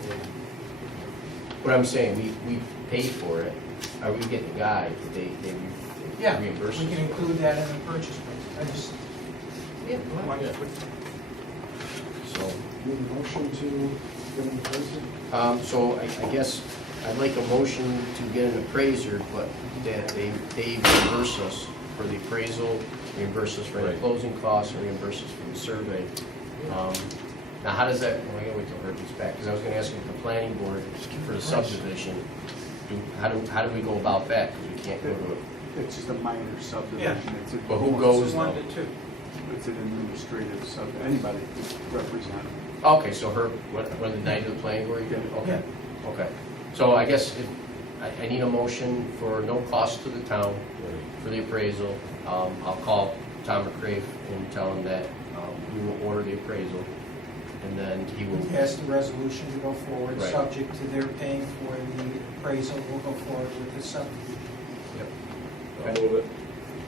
What I'm saying, we pay for it. Are we getting the guide? They Yeah, we reimburse us? can include that in the purchase price. I just, Yeah. So, Need a motion to get an appraisal? so I guess I'd like a motion to get an appraiser, but that they reimburse us for the appraisal, reimburse us for any Right. closing costs, and reimburse us for the survey. Now, how does that, well, I gotta wait till Herb gets back, because I was gonna ask him if the planning board for the subdivision, how do we go about that? Because we can't go to it. It's just a minor subdivision. It's a But who goes? it's one to two. It's an administrative sub, anybody could represent. Okay, so Herb, what the night of the planning board? Okay, okay. So I guess I need a motion for no cost to the town for the appraisal. I'll call Tom McCrave and tell him that we will order the appraisal, and then he will. Pass the resolution to go forward, Right. subject to their paying for the appraisal. We'll go forward with the subdivision. I'll move it.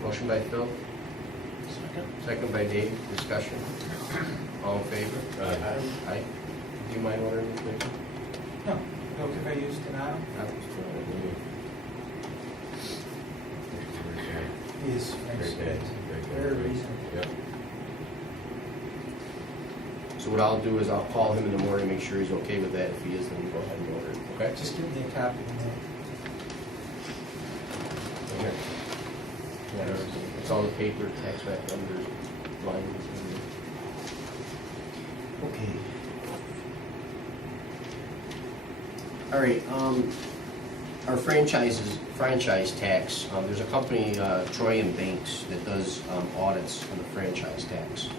Motion by Phil, second by Dave. Discussion. All in favor? Aye. Aye. Do you mind ordering this, Nick? No, no convey use denial is very reasonable. Yep. So what I'll do is I'll call him in the morning, make sure he's okay with that. If he is, then we'll go ahead and order it, okay? Just give me a copy of that. Right here. Yeah, everything. It's all the paper, tax map numbers, lines. Okay. All right, our franchise tax, there's a company, Troy and Banks, that does audits on the franchise tax.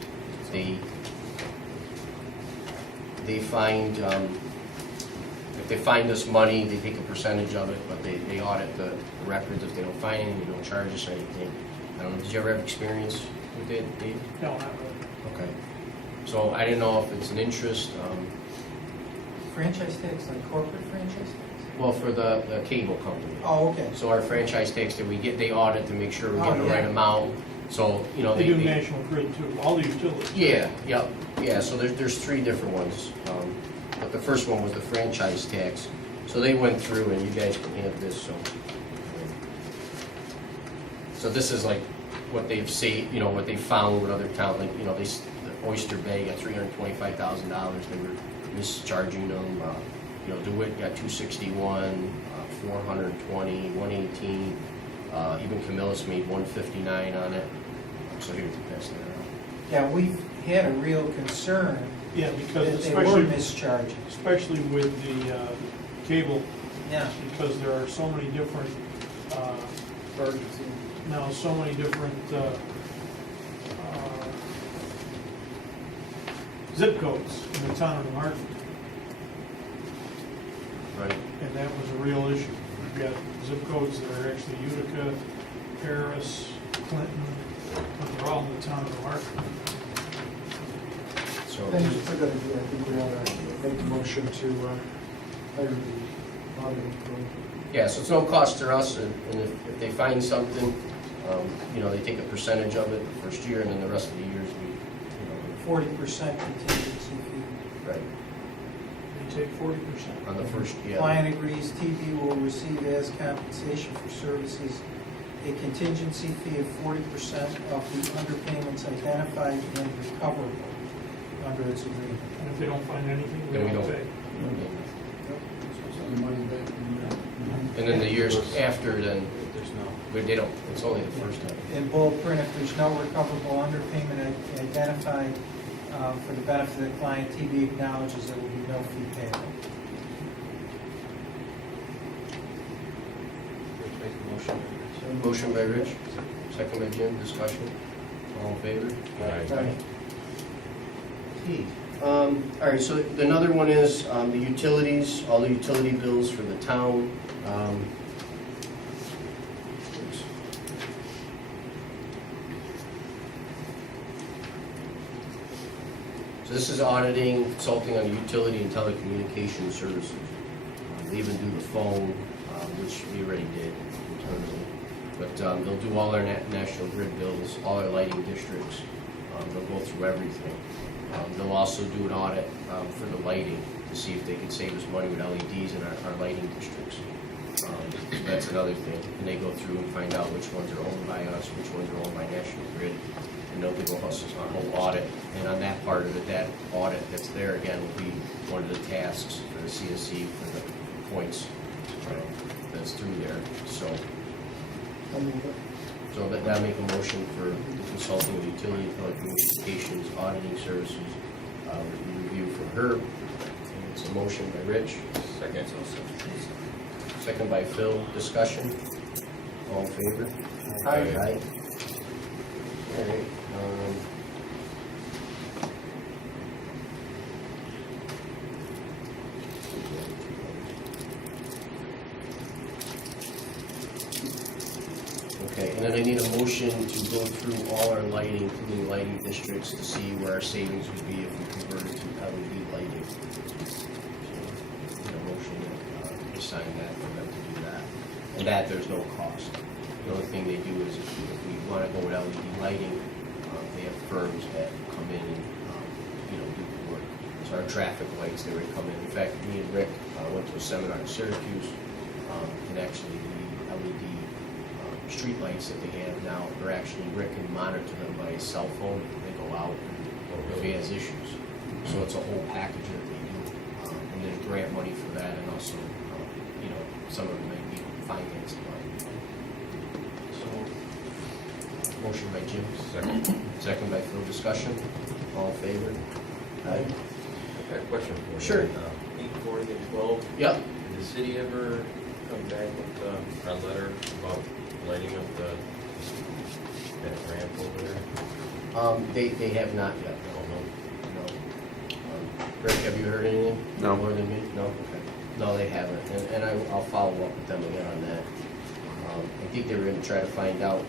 They find, if they find us money, they take a percentage of it, but they audit the records. If they don't find anything, they don't charge us anything. I don't know, did you ever have experience with that, Dave? No, not really. Okay. So I didn't know if it's an interest, Franchise tax, like corporate franchise tax? well, for the cable company. Oh, okay. So our franchise tax that we get, they audit to make sure we're getting Oh, the right yeah. amount. So, you know, They do National Grid too, all the utilities. Yeah, yep, yeah, so there's three different ones. But the first one was the franchise tax. So they went through, and you guys can have this, so. So this is like what they've seen, you know, what they found with other towns, like, you know, the Oyster Bay got $325,000, they were mischarging them. You know, DeWitt got 261, 420, 118. Even Camillus made 159 on it. So here, pass that around. Yeah, we've had a real concern Yeah, because They were mischarging. especially with the cable, Yeah. because there are so many different, now, so many different zip codes in the town of New Hartford, Right. and that was a real issue. We've got zip codes that are actually Utica, Paris, Clinton, but they're all in the town of New Hartford. So, I think it's a good idea. I think we ought to make a motion to hire the auditing firm. yeah, so it's no cost to us, and if they find something, you know, they take a percentage of it the first year, and then the rest of the years we, you know, 40% contingency fee. right, They take 40%. on the first, yeah. Client agrees TV will receive as compensation for services a contingency fee of 40% of the underpayments identified and recoverable under its agreement. And if they don't find anything, we Then we don't don't. pay. The money back in the- And then the years after, then, There's no. they don't, it's only the first time. In bold print, if there's no recoverable underpayment identified for the benefit of the client, TV acknowledges there will be no fee payable. Make a motion. Motion by Rich, second by Jim, discussion, all in favor? Aye. Okay. All right, so another one is the utilities, all the utility bills for the town. Oops. So this is auditing, consulting on utility and telecommunication services. They even do the phone, which we already did internally. But they'll do all our national grid bills, all our lighting districts. They'll go through everything. They'll also do an audit for the lighting to see if they can save us money with LEDs in our lighting districts. So that's another thing. And they go through and find out which ones are owned by us, which ones are owned by National Grid. And they'll give us a whole audit. And on that part of it, that audit that's there again will be one of the tasks for the CSC for the points that's through there. So, I'll move it. so that make a motion for the consulting of utility and telecommunications auditing services review from her. And it's a motion by Rich, Second. second by Phil. Discussion. All in favor? Aye. All right. Okay, and then I need a motion to go through all our lighting, including lighting districts, to see where our savings would be if we converted to LED lighting. So, need a motion to sign that for them to do that. And that, there's no cost. The only thing they do is if we want to go with LED lighting, they have firms that come in and, you know, do the work. So our traffic lights, they would come in. In fact, me and Rick went to a seminar in Syracuse, and actually the LED street lights that they have now are actually, Rick can monitor them by his cell phone. They go out and if he has issues. So it's a whole package that they do. And there's grant money for that, and also, you know, some of them may be financed by. So, motion by Jim. Second. Second by Phil. Discussion. All in favor? Aye. I got a question for you. Sure. 840 and 12, Yep. did the city ever come back with a letter about lighting up that ramp over there? They have not yet. No. Rick, have you heard anything? No. More than me? No? Okay. No, they haven't, and I'll follow up with them again on that. I think they were gonna try to find out,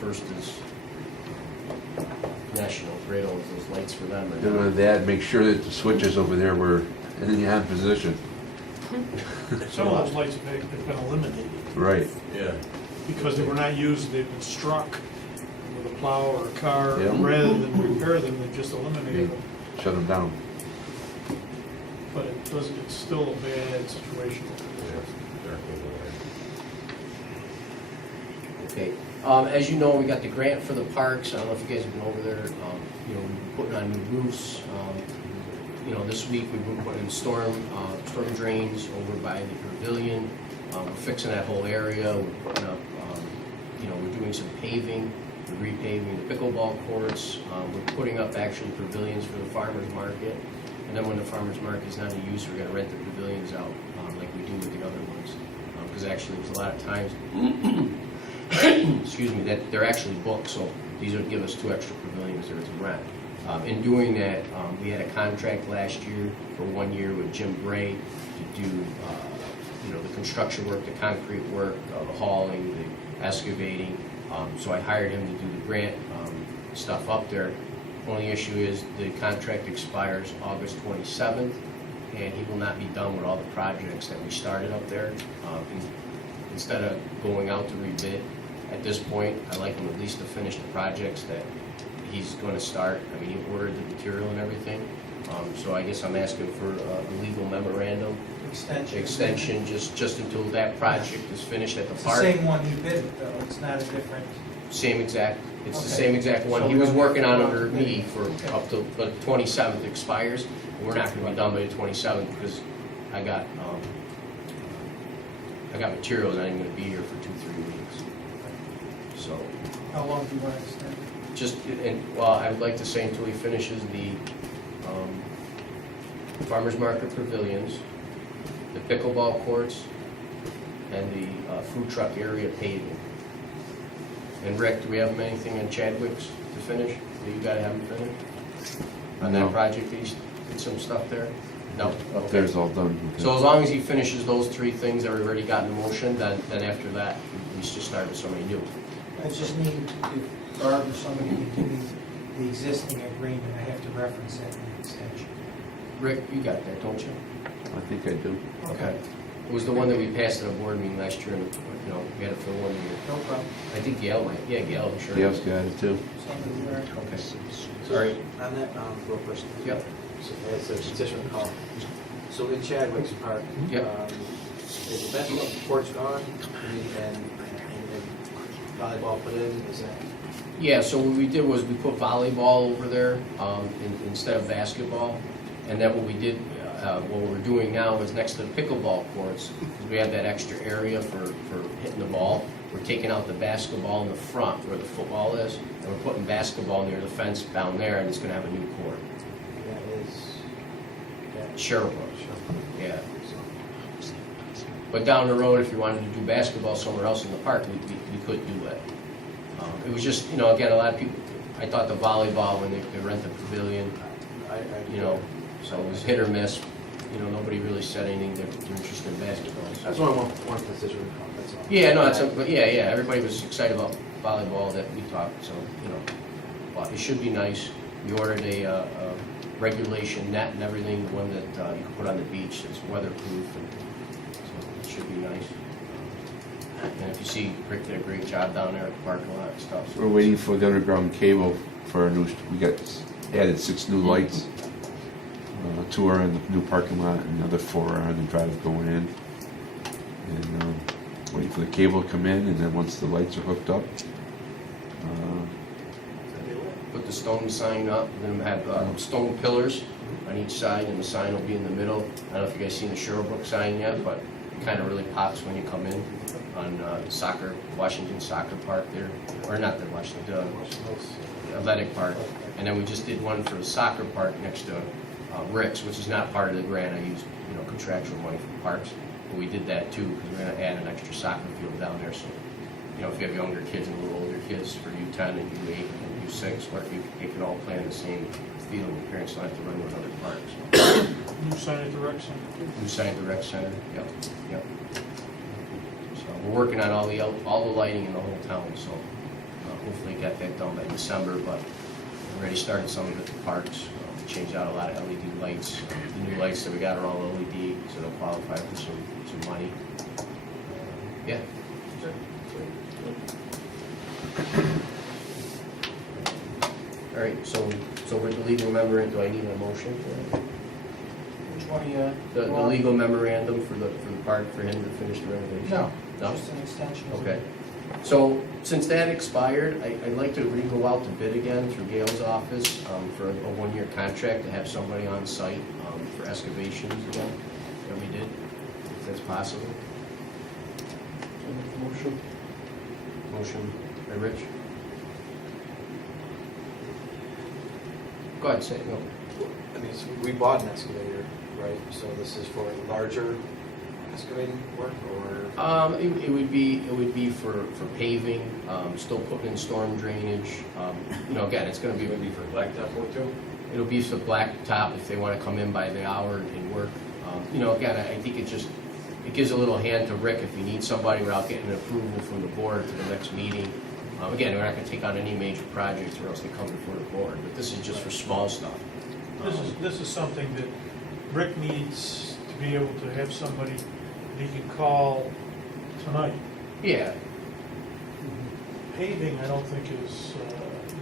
first is National Grid owns those lights for them or Do not. that, make sure that the switches over there were in the on position. Some of those lights have been eliminated Right. Yeah. because they were not used, they've been struck with a plow or a car. Yeah. Rather than repair them, they just eliminated them. Shut them down. But it's still a bad situation. Yeah. Dark over there. Okay, as you know, we got the grant for the parks. I don't know if you guys have been over there. You know, we've been putting on new roofs. You know, this week we've been putting in storm drains over by the pavilion. We're fixing that whole area. We're putting up, you know, we're doing some paving the repaving the pickleball courts. We're putting up actually pavilions for the farmer's market. And then when the farmer's market is not in use, we're gonna rent the pavilions out, like we do with the other ones. Because actually, there's a lot of times, excuse me, that they're actually booked, so these would give us 2 extra pavilions there to rent. In doing that, we had a contract last year for 1 year with Jim Bray to do, the construction work, the concrete work, the hauling, the excavating. So I hired him to do the grant stuff up there. Only issue is the contract expires August 27th, and he will not be done with all the projects that we started up there. Instead of going out to rebid, at this point, I'd like him at least to finish the projects that he's going to start. I mean, he ordered the material and everything. So I guess I'm asking for a legal memorandum. Extension, just until that project is finished at the It's park. the same one he bid, though, it's not a different. Same exact, it's the Okay. same exact one. So He we was don't working have on to- under me for Okay. up to, but 27th expires. And we're not gonna be done by the 27th because I got materials that ain't gonna be here for 2-3 weeks. So, How long do you want to extend? I would like to say until he finishes the farmer's market pavilions, the pickleball courts, and the food truck area paving. And Rick, do we have anything in Chadwick's to finish? Do you gotta have them finished? On No. that project, he's did some stuff there? No? Up Okay. there's all done. So as long as he finishes those 3 things that we already got in motion, then after that, we should start with somebody new. I just need, if Barb or somebody can give me the existing agreement, I have to reference that in the extension. Rick, you got that, don't you? I think I do. Okay. It was the one that we passed at a board meeting last year, and, we had it for 1 year. No problem. I think Gail might, yeah, Gail, I'm sure. Gail's got it too. Somebody there. Okay. Sorry, on that, real question. Yep. So, as a petition call, so in Chadwick's Park, Yep. is the basketball court's gone, and volleyball put in, is that? Yeah, so what we did was we put volleyball over there instead of basketball. And then what we did, what we're doing now is next to the pickleball courts, because we have that extra area for hitting the ball. We're taking out the basketball in the front where the football is, and we're putting basketball near the fence down there, and it's gonna have a new court. That is, Sherwood, yeah. But down the road, if you wanted to do basketball somewhere else in the park, we could do it. It was just, again, a lot of people, I thought the volleyball, when they rent the pavilion, so it was hit or miss. Nobody really said anything that they're interested in basketball. That's what I want petition call, that's all. Yeah, no, but everybody was excited about volleyball that we talked, so, but it should be nice. We ordered a regulation net and everything, the one that you can put on the beach, it's weatherproof, and so it should be nice. And if you see, Rick did a great job down there at the parking lot and stuff. So We're waiting for the underground cable for we got added 6 new lights. 2 are in the new parking lot, and another 4 are on the drive going in. And waiting for the cable to come in, and then once the lights are hooked up, put the stone sign up, we're gonna have stone pillars on each side, and the sign will be in the middle. I don't know if you guys seen the Sherbrooke sign yet, but it kind of really pops when you come in on Washington Soccer Park there, or not the Washington, Athletic Park. And then we just did one for the soccer park next to Rick's, which is not part of the grant. I used, contractual money from parks. But we did that too, because we're gonna add an extra soccer field down there, so, if you have younger kids and a little older kids for U10 and U8 and U6, or you can all play in the same field, and parents don't have to run with other parks. New sign at the rec center. New sign at the rec center, yep. So we're working on all the lighting in the whole town, so hopefully get that done by December, but we already started some of it at the parks. Changed out a lot of LED lights. The new lights that we got are all LED, so they'll qualify for some money. Yeah. All right, so with the legal memorandum, do I need a motion for that? Which one you? The legal memorandum for the park for him to finish the renovation? No, No? just an extension. Okay. So, since that expired, I'd like to go out to bid again through Gail's office for a 1-year contract to have somebody on site for excavations again, that we did, if that's possible. Motion. Motion by Rich, Go ahead, say it. No. I mean, we bought an excavator, right? So this is for larger excavating work, or? It would be for paving, still putting in storm drainage. Again, it's gonna be, Would it be for blacktop work too? it'll be for blacktop if they wanna come in by the hour and work. Again, I think it gives a little hand to Rick if he needs somebody without getting an approval from the board to the next meeting. Again, we're not gonna take on any major projects or else they come before the board, but this is just for small stuff. This is something that Rick needs to be able to have somebody he can call tonight. Yeah, Paving, I don't think is,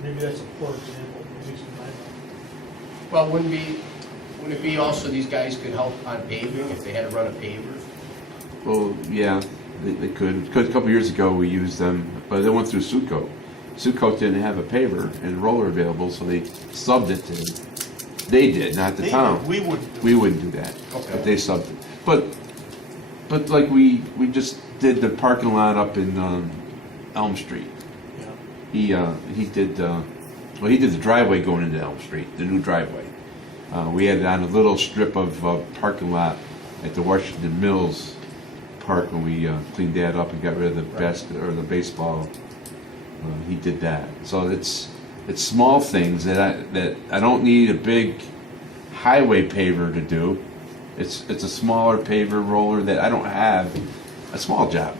maybe that's a poor example, at least in my mind. well, wouldn't it be also these guys could help on paving if they had to run a paver? Well, yeah, they could. Because a couple years ago, we used them, but they went through Suco. Suco didn't have a paver and roller available, so they subbed it to them. They did, not the town. We wouldn't do We wouldn't do that, Okay. but they subbed it. But like we just did the parking lot up in Elm Street. Yeah. He did the driveway going into Elm Street, the new driveway. We had it on a little strip of parking lot at the Washington Mills Park when we cleaned that up and got rid of the baseball. He did that. So it's small things that I don't need a big highway paver to do. It's a smaller paver roller that I don't have, a small job.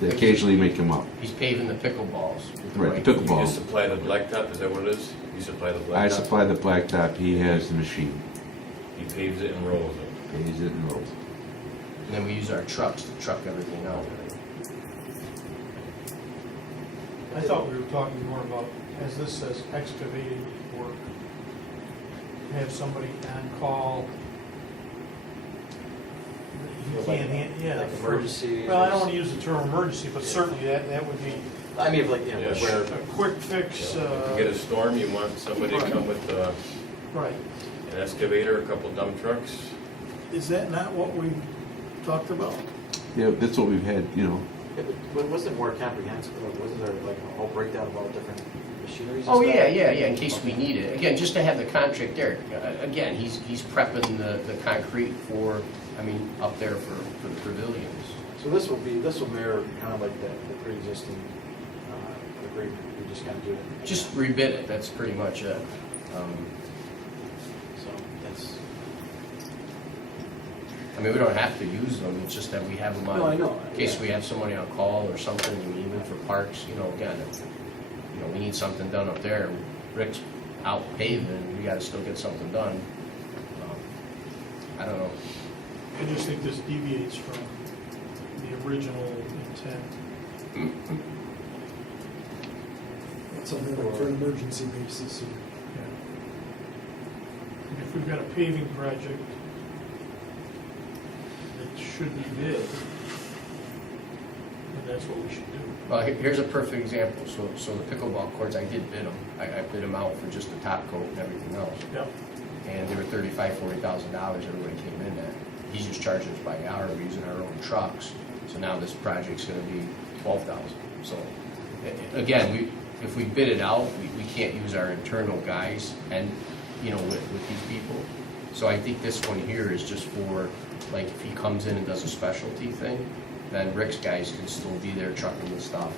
They occasionally make them up. He's paving the pickleballs. with Right, the You pickleball. just supply the blacktop, is that what it is? You supply the blacktop? I supply the blacktop, he has the machine. He paves it and rolls it. Pays it and rolls. And then we use our trucks to truck everything out. I thought we were talking more about, as this says, excavating work. Have somebody on call. You can't, yeah. Like emergency. Well, I don't want to use the term emergency, but certainly that would be I mean, like, yeah, Yeah. where, a quick fix. If you get a storm, you want somebody to come with Right. an excavator, a couple dump trucks. Is that not what we talked about? Yeah, that's what we've had, but wasn't it more comprehensive? Wasn't there like a whole breakdown of all different machineries? and Oh, stuff? yeah, in case we need it. Again, just to have the contract there. Again, he's prepping the concrete up there for the pavilions. So this will mirror kind of like the pre-existing agreement. We just kind of do it. Just rebid it, that's pretty much it. So that's. We don't have to use them, it's just that we have them on. No, I know. In case we have somebody on call or something, even for parks, again, we need something done up there. Rick's out paving, we gotta still get something done. I don't know. I just think this deviates from the original intent. It's only like for an emergency basis. Yeah. And if we've got a paving project that should be bid, then that's what we should do. Well, here's a perfect example. So the pickleball courts, I did bid them. I bid them out for just the top coat and everything else. Yep. And they were $40,000 everybody came in at. He's just charging us by the hour, we're using our own trucks. So now this project's gonna be $12,000. So, again, if we bid it out, we can't use our internal guys and, with these people. So I think this one here is just for, like, if he comes in and does a specialty thing, then Rick's guys can still be there trucking the stuff.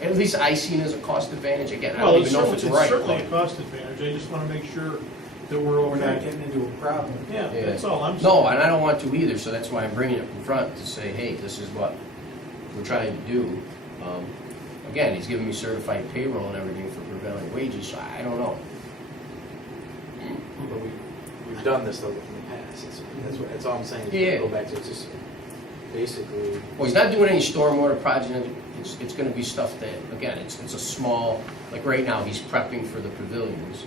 And at least I seen it as a cost advantage. Again, I Well, don't it's even know if certainly, it's right. certainly a cost advantage. I just want to make sure that we're We're not okay. getting into a problem. Yeah, Yeah. that's all I'm saying. No, and I don't want to either, so that's why I'm bringing it in front to say, hey, this is what we're trying to do. Again, he's giving me certified payroll and everything for prevailing wages, so I don't know. But we've done this though in the past. That's all I'm saying. Yeah. Go back to it's just basically. Well, he's not doing any stormwater project, it's gonna be stuff that, again, it's a small, like right now, he's prepping for the pavilions,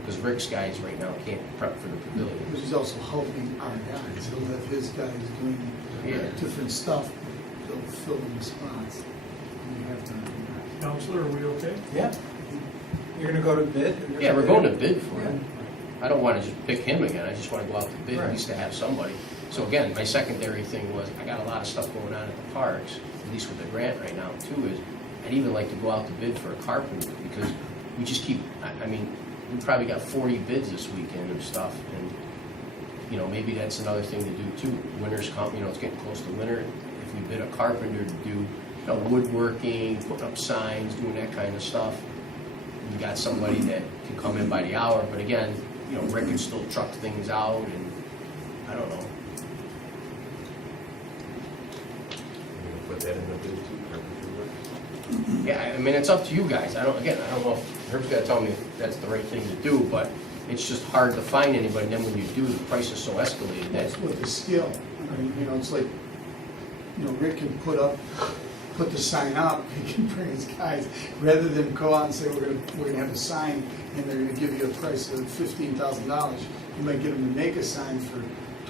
because Rick's guys right now can't prep for the But pavilions. he's also helping our guys. He'll have his guys doing Yeah. different stuff. They'll fill in the spots. And we have to do that. Counselor, are we okay? Yeah. You're gonna go to bid? or you're Yeah, we're gonna- going to bid for it. I don't wanna just pick him again, I just wanna go out to bid, at Right. least to have somebody. So again, my secondary thing was, I got a lot of stuff going on at the parks, at least with the grant right now too, is I'd even like to go out to bid for a carpenter, because we just keep, we probably got 40 bids this weekend and stuff, and, you know, maybe that's another thing to do too. Winter's come, you know, it's getting close to winter. If we bid a carpenter to do, you know, woodworking, putting up signs, doing that kind of stuff, we got somebody that can come in by the hour, but again, you know, Rick can still truck things out, and I don't know. You gonna put that in the bid too, carpentry work? Yeah, I mean, it's up to you guys. I don't know if Herb's gotta tell me if that's the right thing to do, but it's just hard to find anybody, and then when you do, the price is so escalated, That's with the skill. I mean, you know, it's like, you know, Rick can put the sign up, he can bring his guys, rather than go out and say, we're gonna have a sign, and they're gonna give you a price of $15,000. You might get them to make a sign for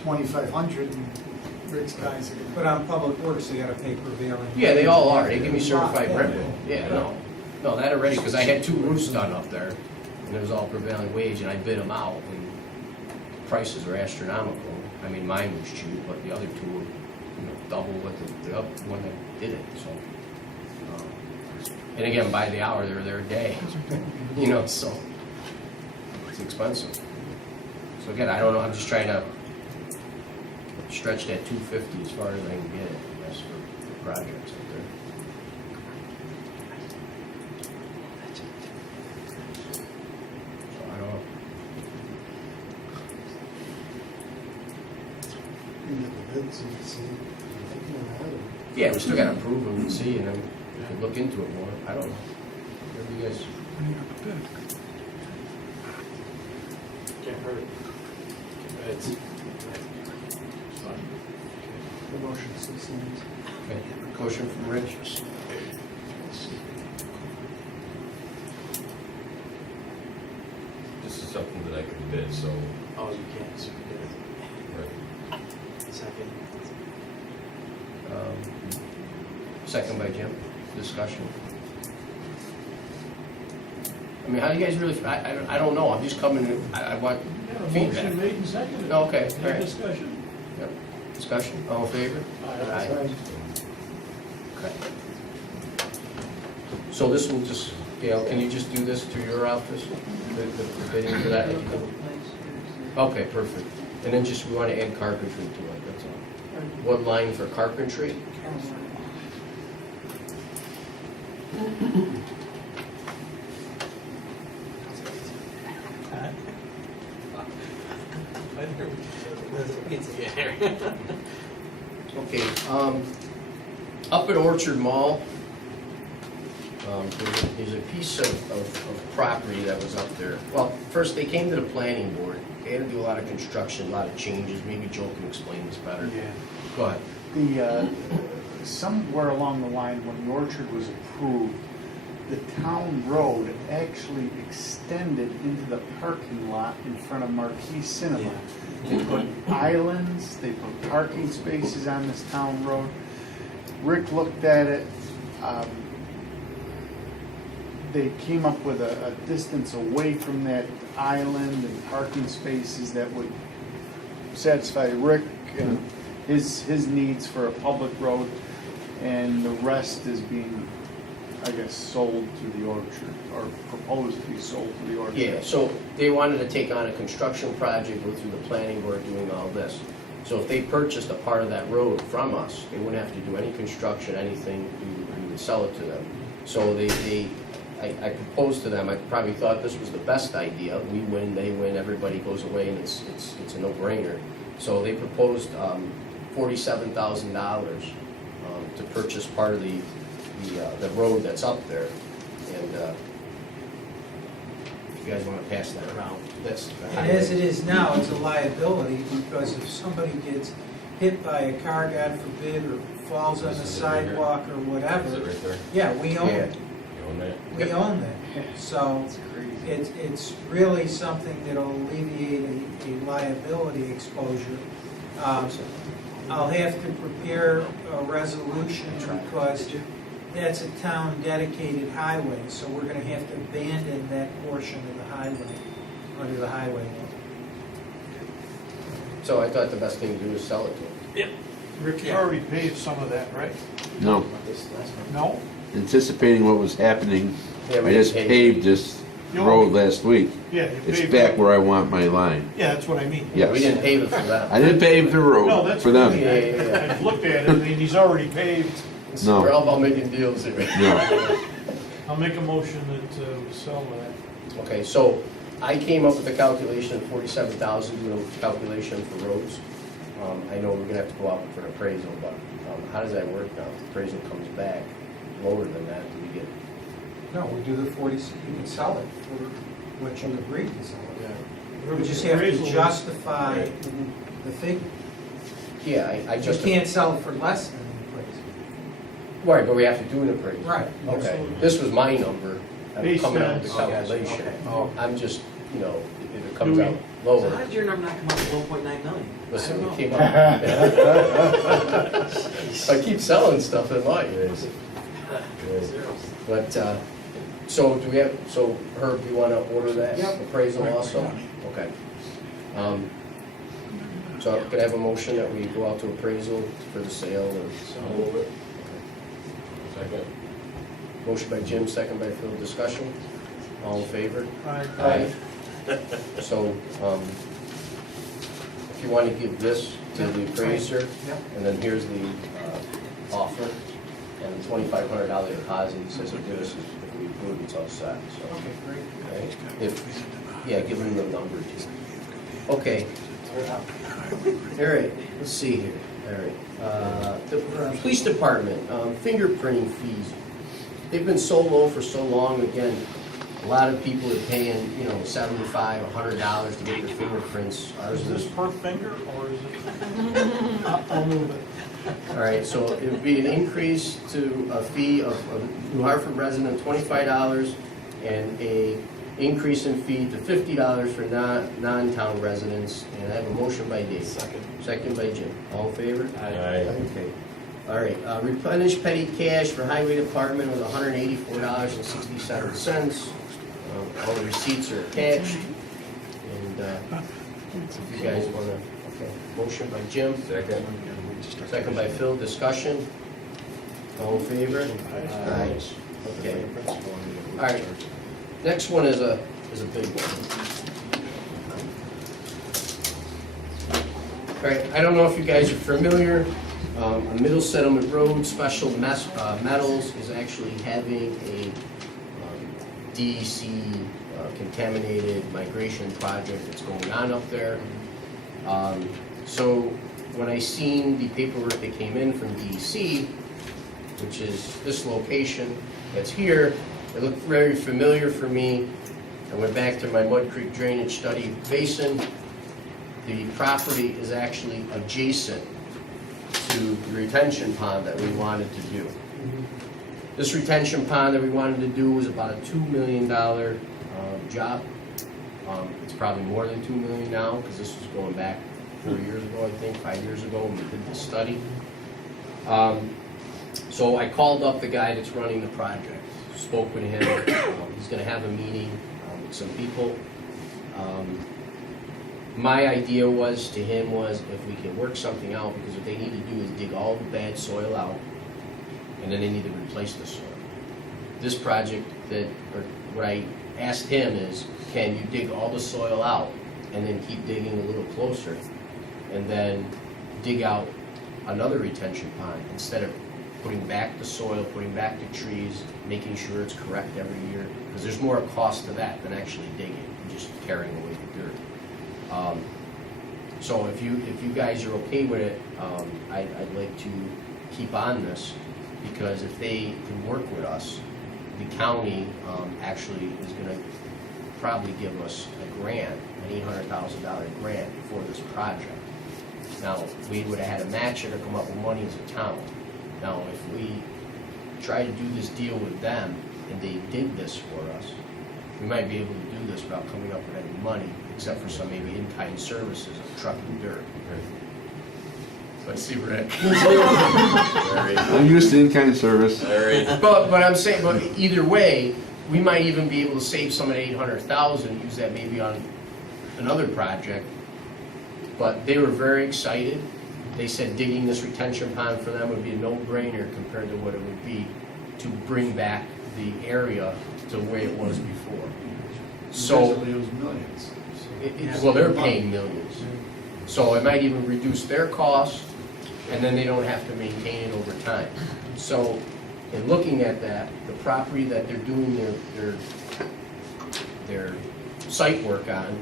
$2,500, and Rick's guys are But gonna. on Public Works, they gotta pay prevailing. yeah, they all are. They give me certified rent roll. Yeah, no, that already, because I had 2 roofs done up there, and it was all prevailing wage, and I bid them out, and prices were astronomical. I mean, mine was cheap, but the other 2 were, you know, double what the other one that did it, so. And again, by the hour, they were there a day, you know, so it's expensive. So again, I don't know, I'm just trying to stretch that 250 as far as I can get it, I guess, for projects out there. So I don't know. You get the bids and see, Yeah, we still gotta approve them and see, and then we can look into it more. I don't know. Whatever you guys. Can't hurt. It's, the motion sustains. Okay, motion from Rich. This is something that I could bid, so, oh, you can't, so you get it. right. Second. Second by Jim. Discussion. I mean, how do you guys really, I don't know. I'm just coming to, I want Yeah, feedback. motion made and seconded. Okay, Any all right. discussion? Yep. Discussion, all in favor? Aye. Okay. So this will just, Gail, can you just do this through your office? The bidding for that? Okay, perfect. And then just, we want to add carpentry to it, that's all. One line for carpentry? Okay, up at Orchard Mall, there's a piece of property that was up there. Well, first, they came to the planning board. They had to do a lot of construction, a lot of changes. Maybe Joe can explain this better. Yeah. Go ahead. The, somewhere along the line, when the orchard was approved, the town road actually extended into the parking lot in front of Marquis Cinema. They put islands, they put parking spaces on this town road. Rick looked at it. They came up with a distance away from that island and parking spaces that would satisfy Rick and his needs for a public road, and the rest is being, I guess, sold to the orchard, or proposed to be sold to the orchard. Yeah, so they wanted to take on a construction project, go through the planning board doing all this. So if they purchased a part of that road from us, they wouldn't have to do any construction, anything, we would sell it to them. So I proposed to them, I probably thought this was the best idea. We win, they win, everybody goes away, and it's a no-brainer. So they proposed $47,000 to purchase part of the road that's up there. And if you guys want to pass that around, that's the And as it is now, it's a liability, because if somebody gets hit by a car, God forbid, or falls on the This is it right here. sidewalk or Is it whatever, right there? yeah, we own it. You own that? We own that. So it's really something that'll alleviate a liability exposure. I'll have to prepare a resolution because that's a town dedicated highway, so we're gonna have to abandon that portion of the highway, under the highway law. So I thought the best thing to do is sell it to them. Yep. Rick, you already paid some of that, right? No, No? anticipating what was happening, Yeah, we I just paid. paved this road last week. Yeah, you It's paved back it. where I want my line. Yeah, that's what I mean. Yes. We didn't pave it for that. I didn't pave the No, road that's for what I them. mean. I've looked at it, and he's already paved. No. We're all about making deals here. No. I'll make a motion that we sell that. Okay, so I came up with a calculation of 47,000, doing a calculation for roads. I know we're gonna have to go out for an appraisal, but how does that work now? If the appraisal comes back lower than that, do we get? No, we do the 40, you can sell it for what you agreed to sell it. Whatever We the just have appraisal to is. justify the figure. Yeah, I You just. can't sell it for less than the appraisal. Right, but we have to do an appraisal. Right. Okay, Absolutely. this was my number, I'm Based coming on- out with the calculation. Okay. Oh, I'm just, if it comes Do we- out So lower. how did your number not come up with 1.9 million? Listen, I we don't came know. up. I keep selling stuff in my ears. But, so do we have, so Herb, do you want to order that appraisal also? Okay. So could I have a motion that we go out to appraisal for the sale or? So move it. Second. Motion by Jim, second by Phil, discussion? All in favor? Aye. So, if you want to give this to the appraiser, Yep. and then here's the offer, and the $2,500 deposit, he says if this, if we approve, it's all set, so. Okay, great. Okay. Yeah, give him the number too. Okay. All right, let's see here. All right. The police department, fingerprinting fees. They've been so low for so long, again, a lot of people are paying, $75, $100 to get their fingerprints. Ours Is this is, per finger, or is it? I'll move it. all right, so it would be an increase to a fee of New Hartford resident, $25, and a increase in fee to $50 for non-town residents. And I have a motion by Dave. Second by Jim. All in favor? Aye. Okay. All right, replenish petty cash for highway department was $184.67. All the receipts are attached. And if you guys want to, okay, motion by Jim, Second. second by Phil, discussion. All in favor? Aye. Okay. All right, next one is a big one. All right, I don't know if you guys are familiar, on Middle Settlement Road, Special Metals is actually having a DEC contaminated migration project that's going on up there. So when I seen the paperwork that came in from DEC, which is this location that's here, it looked very familiar for me. I went back to my Mud Creek drainage study basin. The property is actually adjacent to the retention pond that we wanted to do. This retention pond that we wanted to do was about a $2 million job. It's probably more than $2 million now, because this was going back 4 years ago, I think, 5 years ago, when we did the study. So I called up the guy that's running the project, spoke with him. He's gonna have a meeting with some people. My idea was to him was if we can work something out, because what they need to do is dig all the bad soil out, and then they need to replace the soil. This project what I asked him is, can you dig all the soil out and then keep digging a little closer, and then dig out another retention pond instead of putting back the soil, putting back the trees, making sure it's correct every year, because there's more cost to that than actually digging and just carrying away the dirt. So if you guys are okay with it, I'd like to keep on this, because if they can work with us, the county actually is going to probably give us a grant, an $800,000 grant for this project. Now, we would have had to match it or come up with money as a town. Now, if we try to do this deal with them and they did this for us, we might be able to do this without coming up with any money, except for some maybe in-kind services of trucking dirt. Let's see, Rick. I'm used to in-kind service. But I'm saying, but either way, we might even be able to save some of the $800,000, use that maybe on another project. But they were very excited. They said digging this retention pond for them would be a no-brainer compared to what it would be to bring back the area to the way it was before. So, Basically, it was millions. well, they're paying millions. So it might even reduce their costs, and then they don't have to maintain it over time. So, in looking at that, the property that they're doing their site work on,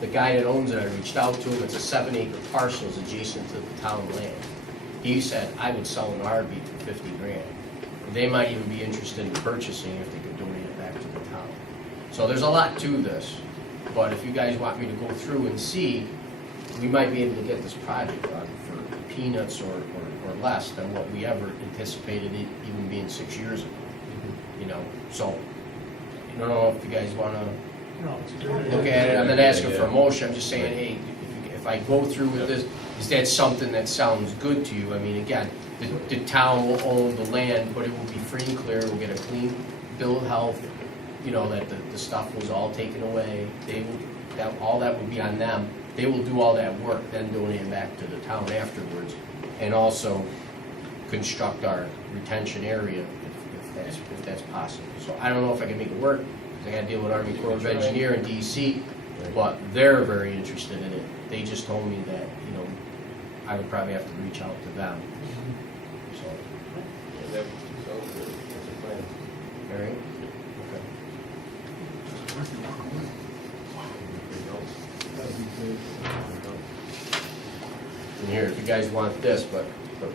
the guy that owns it, I reached out to him, it's a 7-acre parcel, it's adjacent to the town land. He said, I would sell an RV for 50 grand. They might even be interested in purchasing if they could donate it back to the town. So there's a lot to this, but if you guys want me to go through and see, we might be able to get this project done for peanuts or less than what we ever anticipated it even being 6 years ago. You know, so, I don't know if you guys wanna No, it's a good look at it, I'm not asking for a motion, I'm just saying, hey, if I go through with this, is that something that sounds good to you? I mean, again, the town will own the land, but it will be free and clear, we'll get a clean bill of health, you know, that the stuff was all taken away, all that will be on them. They will do all that work, then donate it back to the town afterwards, and also construct our retention area if that's possible. So I don't know if I can make it work, because I gotta deal with Army Corps of Engineer and DEC, but they're very interested in it. They just told me that, you know, I would probably have to reach out to them. So, That sounds good. That's a plan. all right? And here, if you guys want this, but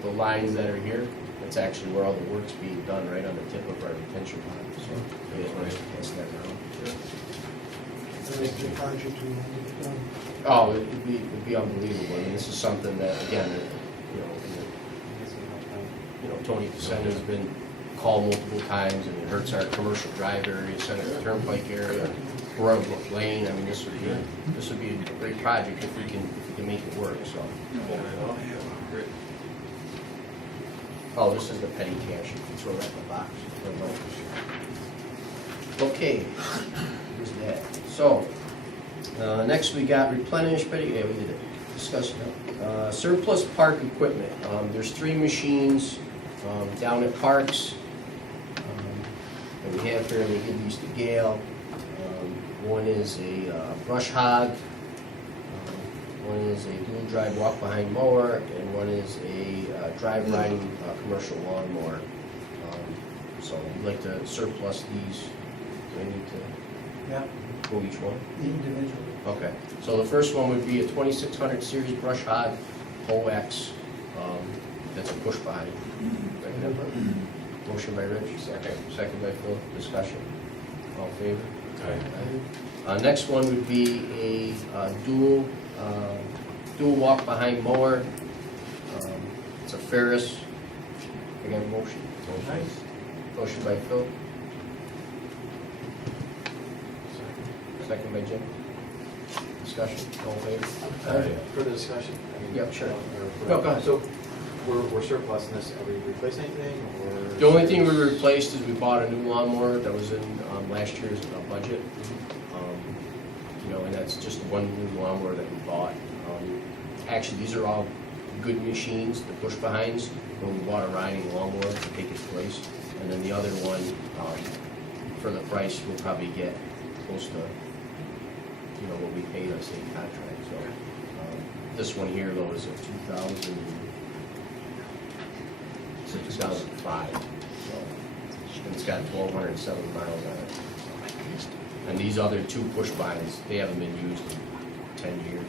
the lines that are here, that's actually where all the work's being done, right on the tip of our retention pond. So, if you guys want to pass that around. That's the project we want to get done. Oh, it'd be unbelievable. I mean, this is something that, again, Tony Pacino's been called multiple times, and it hurts our commercial drive area, Senator Turnpike area, Brook Lane. I mean, this would be a great project if we can make it work, so. Oh, this is the petty cash, you can throw that in the box. Okay, here's that. So, next we got replenish, petty, yeah, we did it, discuss it. Surplus park equipment, there's 3 machines down at Parks that we have here, and we give these to Gail. One is a brush hog, one is a dual drive walk behind mower, and one is a drive riding commercial lawnmower. So we'd like to surplus these. Do I need to Yeah, go each one? individually. Okay, so the first one would be a 2600 series brush hog OX. That's a push body. Motion by Rich, second by Phil. Discussion. All in favor? Next one would be a dual walk behind mower. It's a Ferris. Again, motion. Motion by Phil. Second by Jim. Discussion. All in favor? Further discussion? I mean, Yep, sure. or- No, go ahead. So, we're surplusing this, are we replacing anything, or? The only thing we replaced is we bought a new lawnmower that was in last year's budget. You know, and that's just one new lawnmower that we bought. Actually, these are all good machines, the push behinds, when we bought a riding lawnmower to take its place. And then the other one, for the price, we'll probably get close to, you know, what we paid on state contract. So, this one here though is a 2005. So, and it's got 1,207 miles on it. And these other 2 push bines, they haven't been used in 10 years.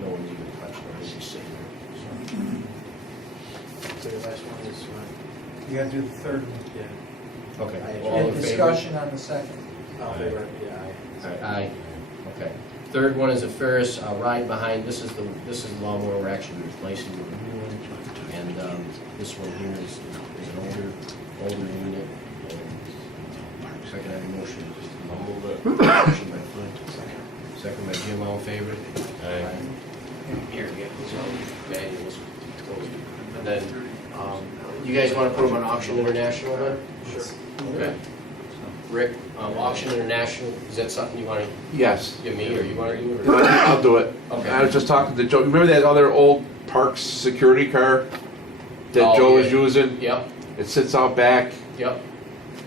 No one's even touched them, they just sit here. So the last one is, You gotta do the third one. yeah. Okay, Aye. all in And favor? discussion on the second. All in favor? Yeah, aye. Aye. Okay. Third one is a Ferris ride behind. This is the lawnmower we're actually replacing with a new one. And this one here is an older unit. Second, I have a motion. I'll move it. Motion by Flint. Second by Jim, all in favor? Aye. Here, get these all manuals. And then, you guys want to put them on Auction International then? Sure. Okay. Rick, Auction International, is that something you want to Yes, give me, or you want to do it? or- I'll do it. Okay. I was just talking to Joe, remember that other old Parks security car that Oh, Joe was yeah. using? Yep, It sits out back. yep.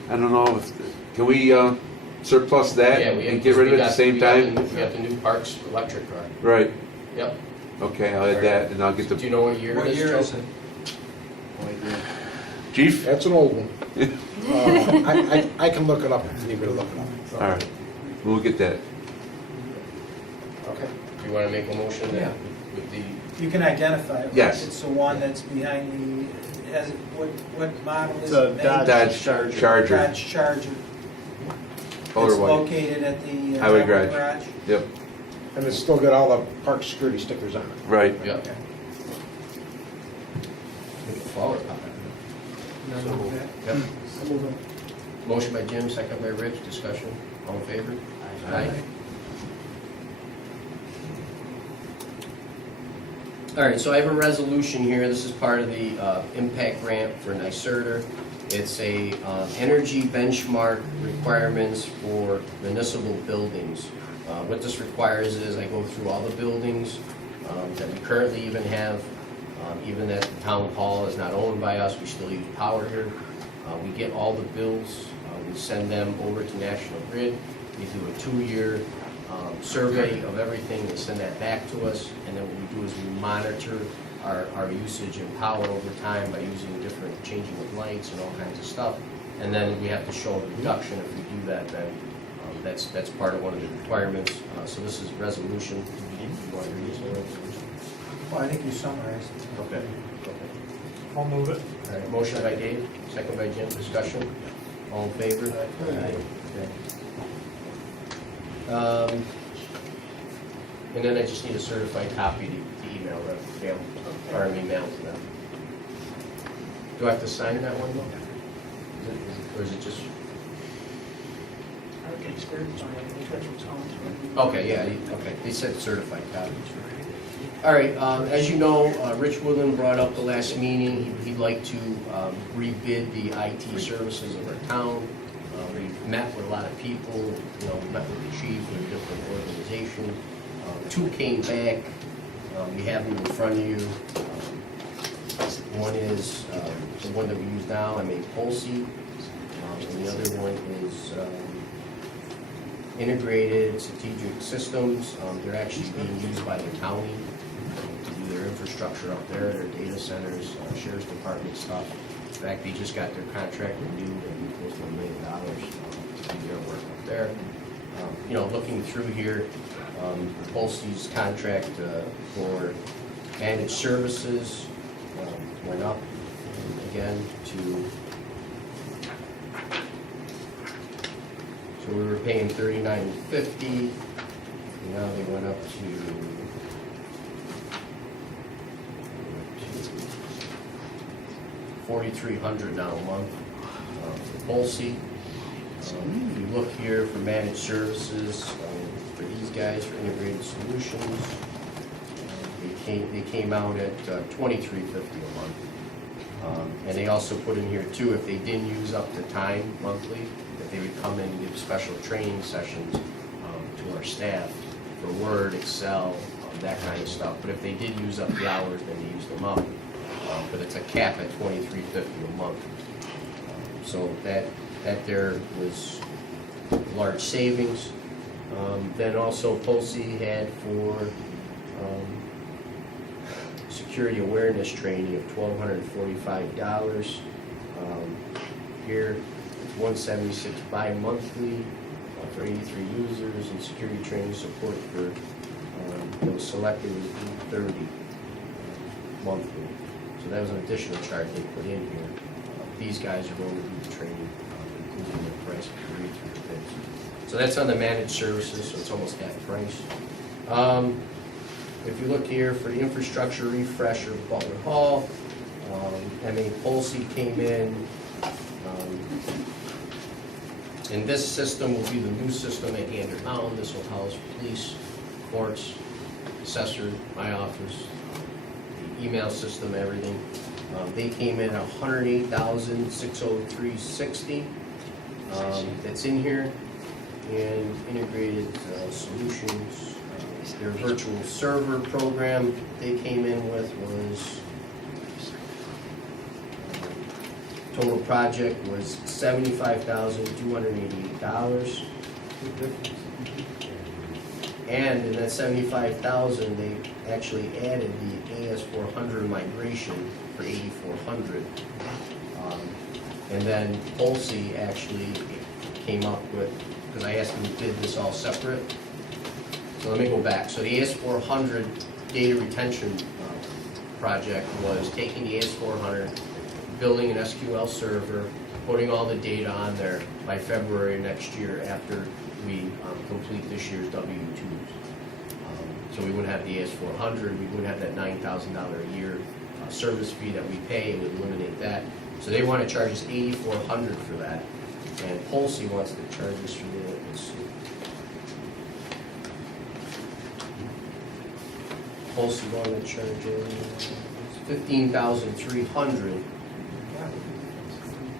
I don't know if, can we surplus that Yeah, we and get rid of it at the same time? We got the new Parks electric car. Right, Yep. okay, I'll add that, and I'll get Do you the, know what year What it is, year Joe? is it? No idea. chief? That's an old one. I can look it up if you need me to look it up. All right, we'll get that. Okay. Do you want to make a motion Yeah. with the, You can identify it. Yes. It's the one that's behind the, has, what model is It's a it? Dodge Charger, Dodge Charger. color It's white. located at the Highway highway garage. Yep, And it's still got all the park security stickers on it. right. yeah? Okay. Make a flower pot. Now move that. Yep. I'll move it. Motion by Jim, second by Rich, discussion, all in favor? Aye. All right, so I have a resolution here, this is part of the impact grant for NYSERDA. It's a energy benchmark requirements for municipal buildings. What this requires is I go through all the buildings that we currently even have, even that the town hall is not owned by us, we still use power here. We get all the bills, we send them over to National Grid, we do a 2-year survey of everything, they send that back to us, and then what we do is we monitor our usage and power over time by using different changing of lights and all kinds of stuff. And then we have to show a reduction if we do that, then that's part of one of the requirements. So this is resolution. You want to read this resolution? Well, I think you summarized it. Okay. I'll move it. All right, motion by Dave, second by Jim, discussion. All in favor? Aye. Okay. And then I just need a certified copy to email them, or an email to them. Do I have to sign that one though? Or is it just, I would get experience on it, that's what's on. okay, yeah, okay, they said certified copies. All right, as you know, Rich Woodland brought up the last meeting, he'd like to rebid the IT services of our town. We've met with a lot of people, you know, we met with the chief and a different organization. 2 came back, you have them in front of you. One is the one that we use now, Pulsey, and the other one is Integrated Strategic Systems. They're actually being used by the county to do their infrastructure up there, their data centers, sheriff's department stuff. In fact, they just got their contract renewed and close to $1 million to do their work up there. You know, looking through here, Pulsey's contract for managed services went up again to, so we were paying $39.50, now they went up to $4,300 now a month for Pulsey. If you look here for managed services, for these guys, for integrated solutions, they came out at $23.50 a month. And they also put in here too, if they didn't use up the time monthly, that they would come in and give special training sessions to our staff for Word, Excel, that kind of stuff. But if they did use up the hours, then they used them up. But it's a cap at $23.50 a month. So that there was large savings. Then also Pulsey had for security awareness training of $1,245. Here, it's $176 bi-monthly for 83 users, and security training support for those selected was $830 monthly. So that was an additional charge they put in here. These guys are going to do the training, including the price if you read through the bids. So that's on the managed services, so it's almost half price. If you look here for the infrastructure refresher of Butler Hall, Pulsey came in, and this system will be the new system at Gander Mountain. This will house police, courts, assessor, my office, the email system, everything. They came in at $108,603.60. That's in here, and integrated solutions. Their virtual server program they came in with was, total project was $75,288. And in that 75,000, they actually added the AS400 migration for 8,400. And then Polsey actually came up with, because I asked them to bid this all separate. So let me go back. So the AS400 data retention project was taking the AS400, building an SQL server, putting all the data on there by February next year after we complete this year's W-2s. So we wouldn't have the AS400, we wouldn't have that $9,000 a year service fee that we pay, it would eliminate that. So they want to charge us $8,400 for that, and Polsey wants to charge us for the, let's see. Polsey wanted to charge us $15,300.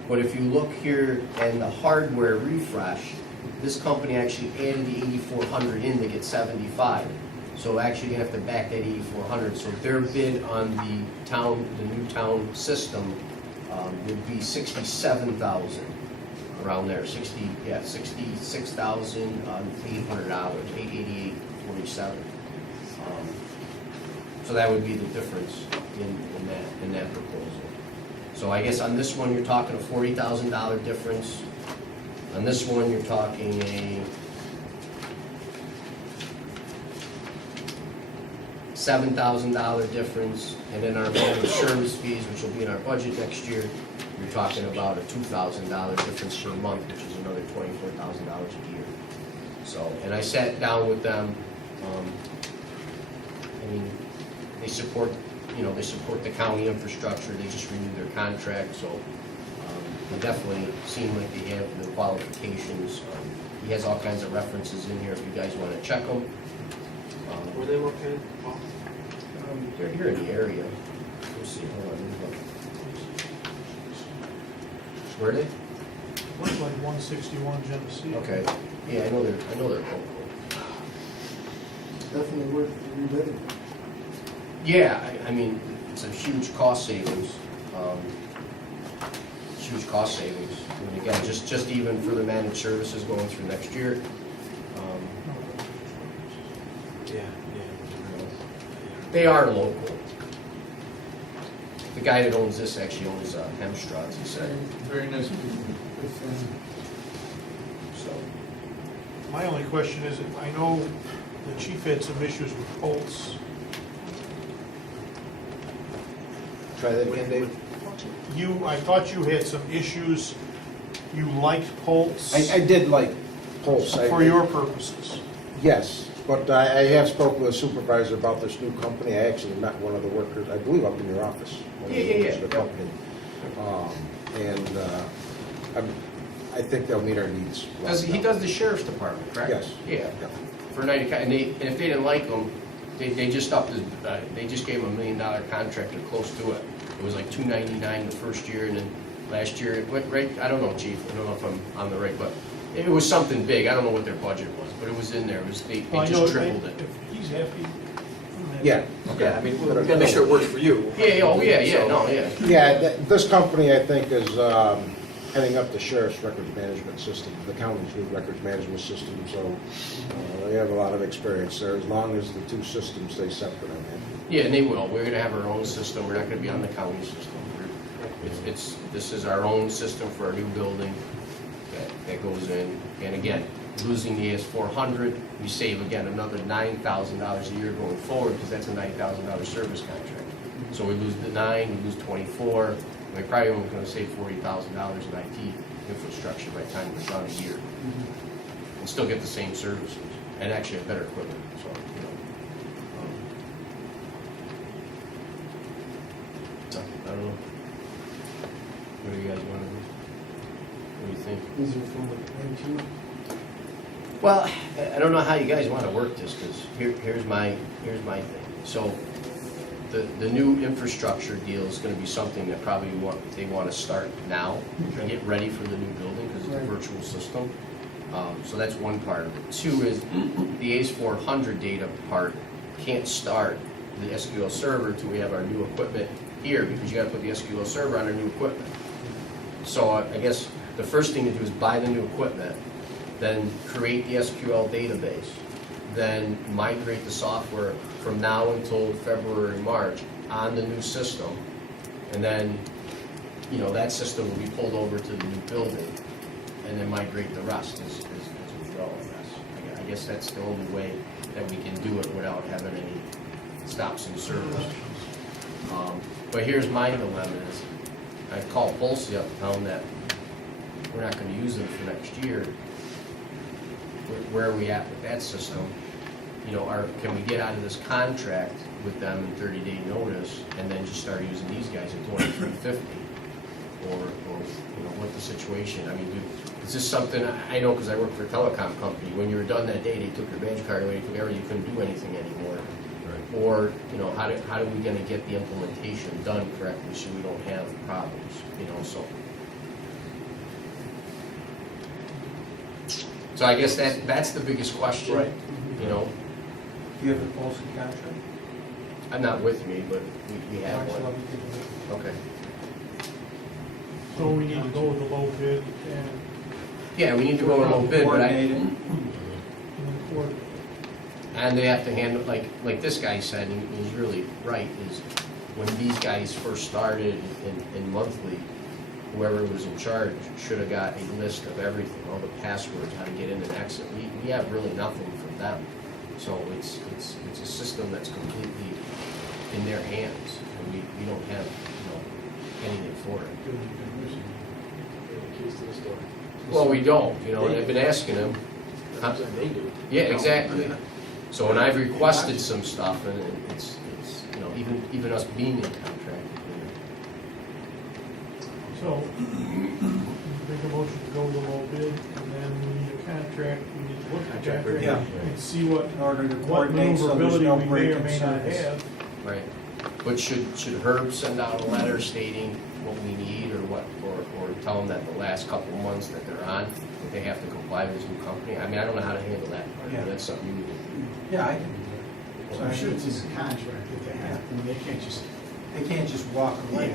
But if you look here in the hardware refresh, this company actually added the 8,400 in to get 75. So actually you have to back that 8,400. So their bid on the new town system would be 67,000, around there. 66,800, $888.47. So that would be the difference in that proposal. So I guess on this one you're talking a $40,000 difference. On this one you're talking a $7,000 difference, and then our managed service fees, which will be in our budget next year, you're talking about a $2,000 difference per month, which is another $24,000 a year. So, and I sat down with them. I mean, they support, they support the county infrastructure. They just renewed their contract, so they definitely seem like they have the qualifications. He has all kinds of references in here if you guys want to check them. Were they located? They're here in the area. Let's see, hold on, let me look. Where are they? Looks like 161 Genesee. Okay, yeah, I know they're local. Definitely worth rebidding. Yeah, I mean, it's a huge cost savings. Huge cost savings. And again, just even for the managed services going through next year. Yeah. They are local. The guy that owns this actually owns Hemstrad's, he said. Very nice people. So, My only question is, I know the chief had some issues with Pulse. Try that again, Dave? I thought you had some issues, you liked Pulse I did like Pulse. for your purposes. Yes, but I have spoken with a supervisor about this new company. I actually met one of the workers, I believe up in your office. One of the workers of the company. I think they'll meet our needs. he does the sheriff's department, correct? Yes. Yeah. For night, and if they didn't like him, they just upped his, they just gave him $1 million contract or close to it. It was like $299 the first year, and then last year, it went right, I don't know, chief, I don't know if I'm on the right, but it was something big. I don't know what their budget was, but it was in there. It was, they Well, I know just tripled it. If he's happy. Yeah. Yeah, I mean, we gotta make sure it works for you. Yeah, oh, yeah, Yeah, this company, I think, is heading up the sheriff's records management system, the county's new records management system, so they have a lot of experience there, as long as the two systems stay separate on that. Yeah, and they will. We're gonna have our own system. We're not gonna be on the county system. This is our own system for our new building that goes in. And again, losing the AS400, we save again another $9,000 a year going forward, because that's a $9,000 service contract. So we lose the 9, we lose 24. We're probably only gonna save $40,000 in IT infrastructure by the time we're done a year. And still get the same services, and actually have better equipment, so, I don't know. What do you guys want to do? What do you think? Easier for the Well, I don't know how you guys want to work this, because here's my thing. So the new infrastructure deal is going to be something that probably they want to start now and get ready for the new building, because it's a virtual system. So that's one part of it. Two is the ACE400 data part can't start the SQL server until we have our new equipment here, because you got to put the SQL server on our new equipment. So I guess the first thing to do is buy the new equipment, then create the SQL database, then migrate the software from now until February, March on the new system, and then, you know, that system will be pulled over to the new building, and then migrate the rest as we go, I guess. I guess that's the only way that we can do it without having any stops and servers. But here's my dilemma is, I called Pulse up and tell them that we're not gonna use them for next year. Where are we at with that system? You know, can we get out of this contract with them in 30-day notice and then just start using these guys at $23.50? Or, you know, what the situation, I mean, is this something, I know because I work for a telecom company, when you were done that day, they took your badge card away, they took everything, you couldn't do anything anymore. Or, you know, how are we gonna get the implementation done correctly so we don't have problems, you know, so. So I guess that's the biggest question, Right. you know. Do you have a Polson contract? I'm not with me, but we have Why don't you one. let me take a look? Okay. So we need to go with the low bid and Yeah, we need to go a little bit, but Coordinate it. then coordinate. and they have to handle, like this guy said, and he's really right, is when these guys first started in monthly, whoever was in charge should have got a list of everything, all the passwords, how to get in and exit. We have really nothing from them. So it's a system that's completely in their hands, and we don't have, you know, anything for it. Keys to the store. Well, we don't, you know, and I've been asking them. Huh? They do. Yeah, exactly. So when I've requested some stuff, and it's you know, even us being in contract. So, make a motion to go with the low bid, and then we need a contract, we need to look at the contract Yeah. and see what In order to what coordinate so there's maneuverability no we may break or in may not service. have. Right. But should Herb send out a letter stating what we need, or what, or tell them that the last couple of months that they're on, that they have to comply with this new company? I mean, I don't know how to handle that part, Yeah. but that's something you would do. Yeah, I can do So I'm sure it's in the contract that they have, I mean, they can't just, that. They can't just walk away.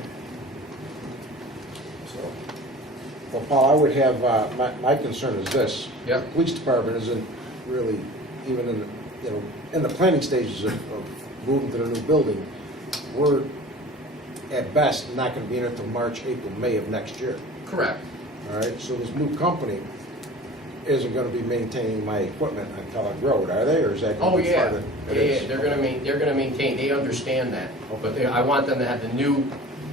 So, well, Paul, I would have, my concern is this. Yeah. The police department isn't really even in, you know, in the planning stages of moving to the new building. We're, at best, not gonna be in it until March, April, May of next year. Correct. All right, so this new company isn't gonna be maintaining my equipment on Kellogg Road, are they, or is that Oh, gonna be yeah, part of? yeah, yeah, they're gonna maintain, they understand that. But I want them to have the new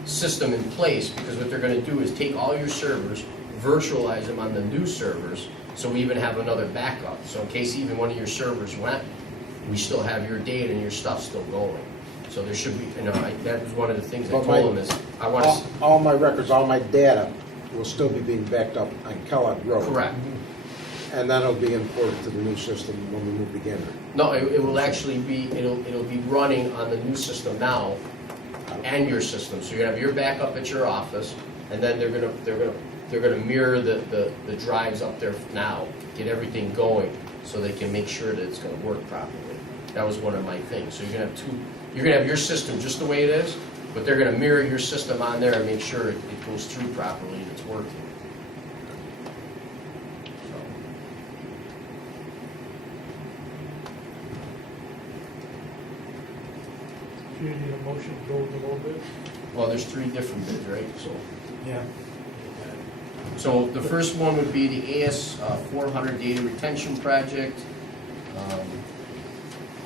system in place, because what they're gonna do is take all your servers, virtualize them on the new servers, so we even have another backup. So in case even one of your servers went, we still have your data and your stuff still going. So there should be, you know, that was one of the things I But told them is, I want to. All my records, all my data will still be being backed up on Kellogg Road. Correct. And then it'll be imported to the new system when we move to Gander. No, it will actually be, it'll be running on the new system now and your system. So you're gonna have your backup at your office, and then they're gonna mirror the drives up there now, get everything going, so they can make sure that it's gonna work properly. That was one of my things. So you're gonna have your system just the way it is, but they're gonna mirror your system on there and make sure it goes through properly and it's working. Do you need a motion to go with the low bid? Well, there's 3 different bids, right? So. Yeah. So the first one would be the AS 400 data retention project.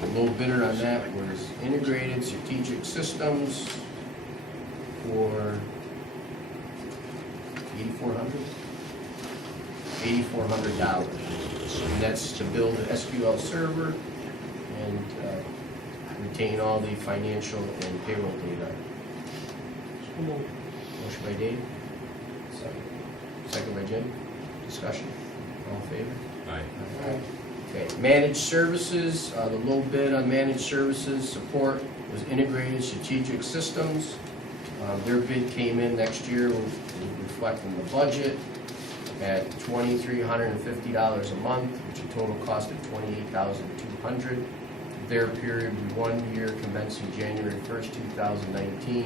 The low bidder on that was Integrated Strategic Systems for $8,400. And that's to build an SQL server and retain all the financial and payroll data. So moved. Motion by Dave. Second by Jim. Discussion. All in favor? Aye. Okay, managed services, the low bid on managed services support was Integrated Strategic Systems. Their bid came in next year, reflecting the budget, at $2,350 a month, which a total cost of $28,200. Their period would be 1 year commencing January 1st, 2019,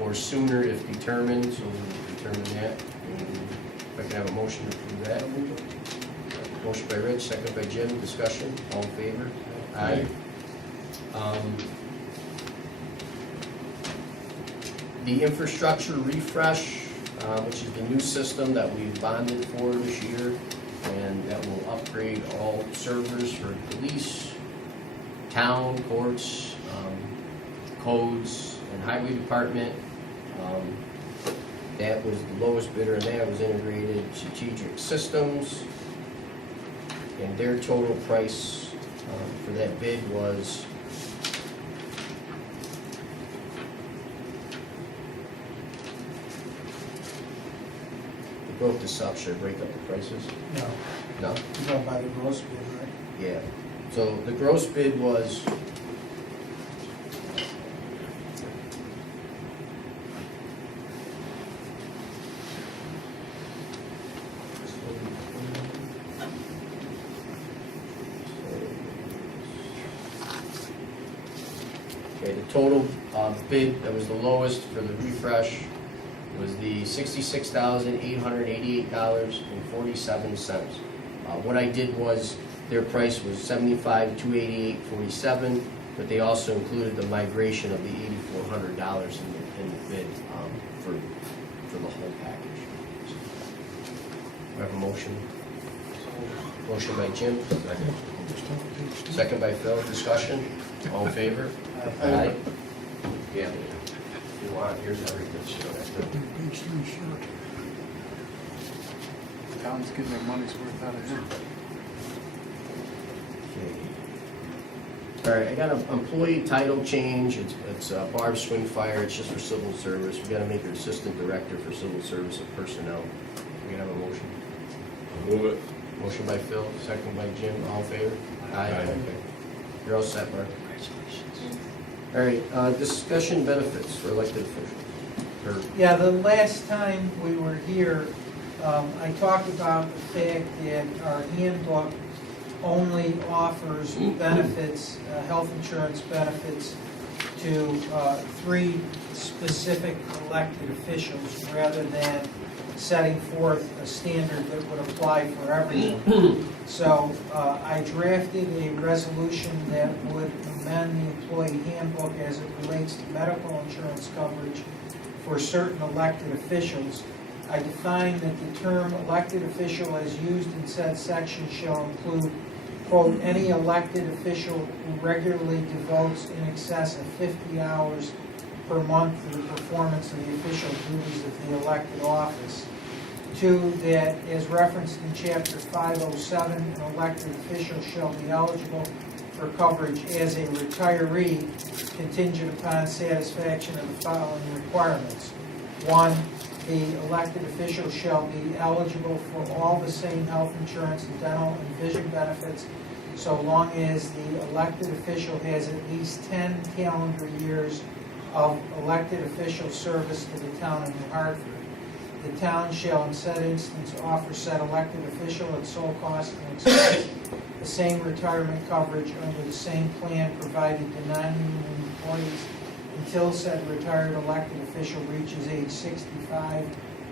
or sooner if determined, so we'll determine that. And if I can have a motion to approve that. Motion by Rich, second by Jim, discussion, all in favor? Aye. The infrastructure refresh, which is the new system that we bonded for this year, and that will upgrade all servers for police, town, courts, codes, and highway department. That was the lowest bidder, and that was Integrated Strategic Systems. And their total price for that bid was broke this up, should I break up the prices? No, No? you go by the gross bid, right? Yeah. So the gross bid was okay, the total bid that was the lowest for the refresh was the $66,888.47. What I did was, their price was $75,288.47, but they also included the migration of the $8,400 in the bid for the whole package. We have a motion. Motion by Jim. Second by Phil. Discussion. All in favor? Aye. Yeah. If you want, here's everything. Town's getting their money's worth out of him. All right, I got an employee title change. It's Barb Swingfire. It's just for civil service. We got to make her assistant director for civil service and personnel. We can have a motion. Move it. Motion by Phil, second by Jim. All in favor? Aye. Okay. You're all set, Barb. All right, discussion benefits for elected officials. Yeah, the last time we were here, I talked about the fact that our handbook only offers benefits, health insurance benefits, to 3 specific elected officials, rather than setting forth a standard that would apply for everyone. So I drafted a resolution that would amend the employee handbook as it relates to medical insurance coverage for certain elected officials. I define that the term elected official as used in said section shall include, quote, any elected official who regularly devotes in excess of 50 hours per month to the performance of the official duties of the elected office. 2, that as referenced in Chapter 507, an elected official shall be eligible for coverage as a retiree contingent upon satisfaction of the following requirements. 1, the elected official shall be eligible for all the same health insurance and dental and vision benefits so long as the elected official has at least 10 calendar years of elected official service to the town of New Hartford. The town shall in said instance offer said elected official at sole cost and expense the same retirement coverage under the same plan provided to non-union employees until said retired elected official reaches age 65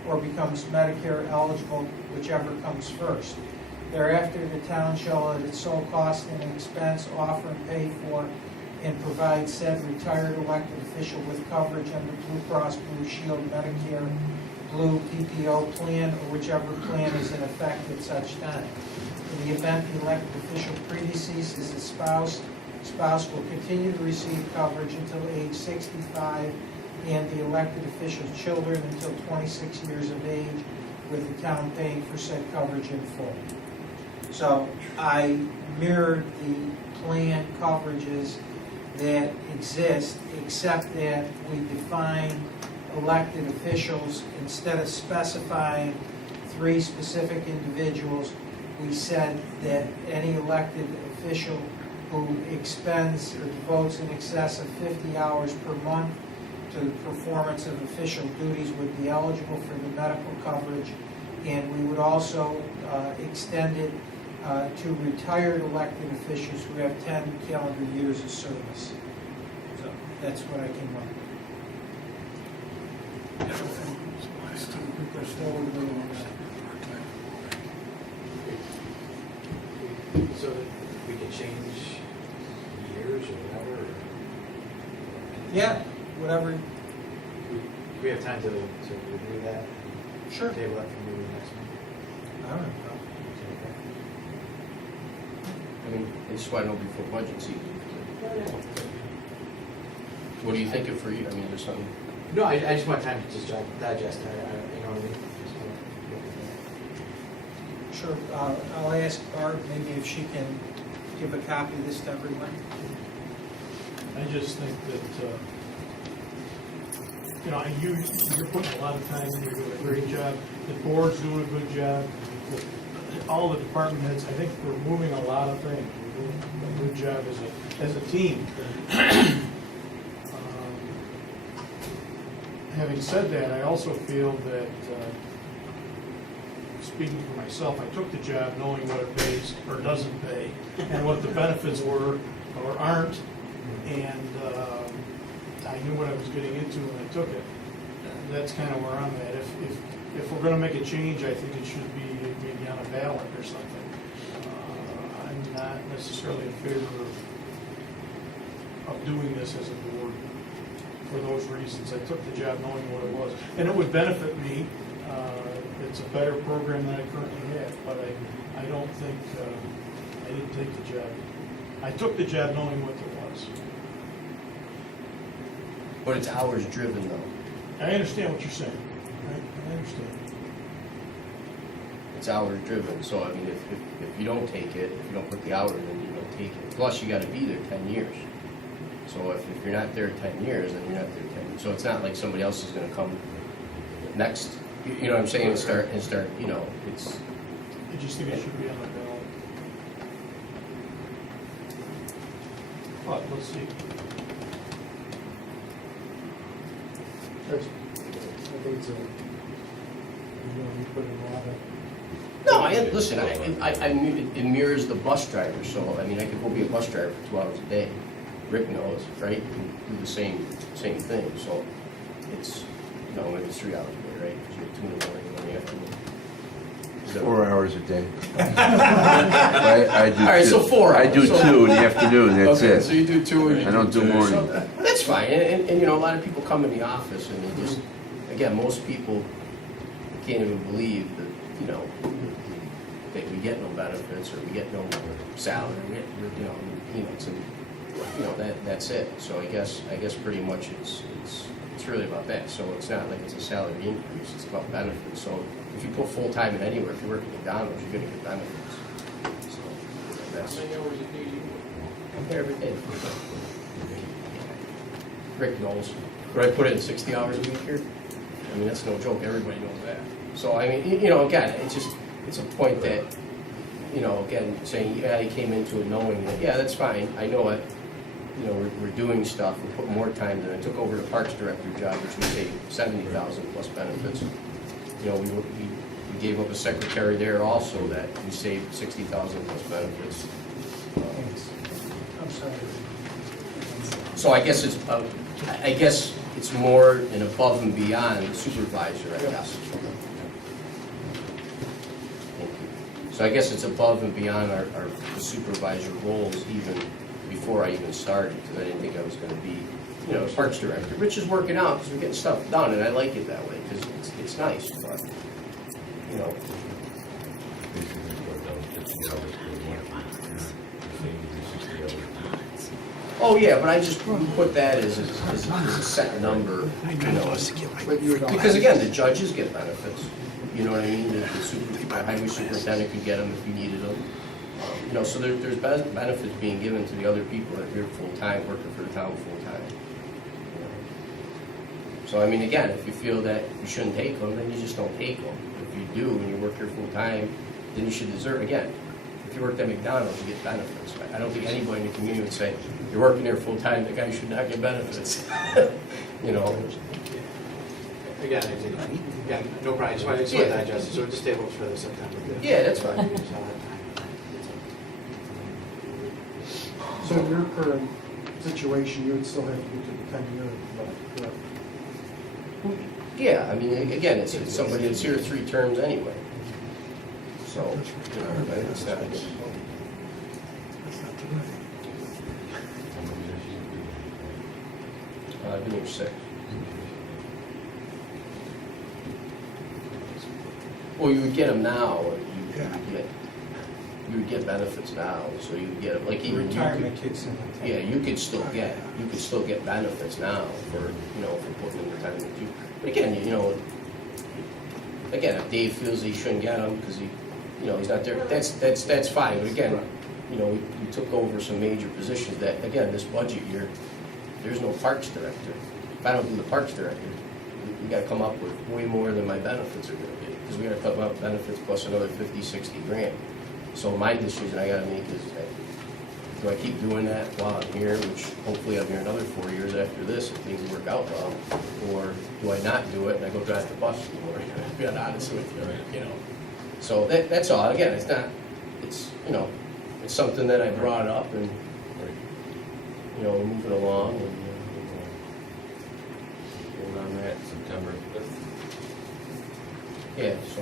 or becomes Medicare eligible, whichever comes first. Thereafter, the town shall at its sole cost and expense offer and pay for and provide said retired elected official with coverage under Blue Cross Blue Shield Medicare Blue PPO plan or whichever plan is in effect at such time. In the event the elected official predeceases his spouse will continue to receive coverage until age 65 and the elected official's children until 26 years of age, with the town paying for said coverage in full. So I mirrored the plan coverages that exist, except that we define elected officials, instead of specifying 3 specific individuals, we said that any elected official who expends or devotes in excess of 50 hours per month to the performance of official duties would be eligible for the medical coverage, and we would also extend it to retired elected officials who have 10 calendar years of service. So that's what I came up with. So that we could change years or whatever, or? Yeah, whatever, We have time to review that? sure. Table that for maybe next month? I don't know. I mean, I just want to know before budget season. What are you thinking for you? I mean, there's something, No, I just want time to just digest it, you know what I mean? Just wanna look at Sure, I'll ask Barb maybe if she can give a copy of this to everyone. I just think that, you know, you're putting a lot of time in, you're doing a great job, the board's doing a good job, all the department heads, I think we're moving a lot of things, we're doing a good job as a team. Having said that, I also feel that, speaking for myself, I took the job knowing what it pays or doesn't pay, and what the benefits were or aren't, and I knew what I was getting into when I took it. And that's kind of where I'm at. If we're gonna make a change, I think it should be maybe on a ballot or something. I'm not necessarily in favor of doing this as a board for those reasons. I took the job knowing what it was, and it would benefit me. It's a better program than I currently have, but I don't think, I didn't take the job. I took the job knowing what it was. but it's hours driven though. I understand what you're saying. I understand. It's hours driven, so I mean, if you don't take it, if you don't put the hours in, you don't take it. Plus, you gotta be there 10 years. So if you're not there 10 years, then you're not there 10 years. So it's not like somebody else is gonna come next, you know what I'm saying, and start, you know, it's, I just think it should be on the ballot. But let's see. I think it's a, you put in a lot of. no, listen, it mirrors the bus driver, so, I mean, I could go be a bus driver for 2 hours a day. Rick knows, right? And do the same thing, so it's, no, maybe it's 3 hours a day, right? Because you have 2 in the morning, 1 in the afternoon. Is that 4 hours a day. I do All right, two. so 4 I do hours. 2 in the afternoon, that's Okay, it. so you do 2 and you I don't do two. morning. So that's fine, and you know, a lot of people come in the office and they just, again, most people can't even believe that, you know, that we get no benefits or we get no salary, we're, you know, peanuts, and, you know, that's it. So I guess pretty much it's really about that. So it's not like it's a salary increase, it's about benefits. So if you put full-time in anywhere, if you work at McDonald's, you're gonna get benefits. So that's. How many hours a day do you work? Every day. Rick knows. Would I put in 60 hours a week here? I mean, that's no joke, everybody knows that. So, I mean, you know, again, it's a point that, you know, again, saying, yeah, he came into it knowing that, yeah, that's fine, I know it. You know, we're doing stuff, we put more time than I took over the Parks Director job, which we paid $70,000 plus benefits. You know, we gave up a secretary there also that we saved $60,000 plus benefits. I'm sorry. So I guess it's more an above and beyond the supervisor, I guess. Thank you. So I guess it's above and beyond our supervisor roles even before I even started, because I didn't think I was gonna be, you know, Parks Director, which is working out, because we're getting stuff done, and I like it that way, because it's nice, but, you know. Oh, yeah, but I just put that as a set number, you know. Because again, the judges get benefits, you know what I mean? The highway superintendent could get them if you needed them. You know, so there's benefits being given to the other people that are here full-time, working for the town full-time. You know. So, I mean, again, if you feel that you shouldn't take them, then you just don't take them. If you do, and you work here full-time, then you should deserve, again, if you worked at McDonald's, you get benefits. I don't think anybody in the community would say, you're working here full-time, the guy should not get benefits. You know? Again, no problem, I just want to digest it, so just table it for the September. Yeah, that's fine. So in your current situation, you would still have to get to the 10-year, but, Yeah, I mean, again, it's somebody that's here 3 terms anyway. So, you know, it's not. I've been here 6. Well, you would get them now, or you would get benefits now, so you would get, like even you Retirement could, kicks in. yeah, you could still get benefits now for, for putting in retirement. But again, again, if Dave feels he shouldn't get them because he's not there, that's fine. But again, we took over some major positions that, again, this budget year, there's no parks director. If I don't do the parks director, we gotta come up with way more than my benefits are gonna be, because we gotta come up with benefits plus another 50, 60 grand. So my decision I gotta make is, do I keep doing that while I'm here, which hopefully I'm here another 4 years after this if things work out well, or do I not do it and I go drive the bus anymore, to be honest with you, So that's all. Again, it's not, it's something that I brought up and, moving along and, On that September 5th. yeah, so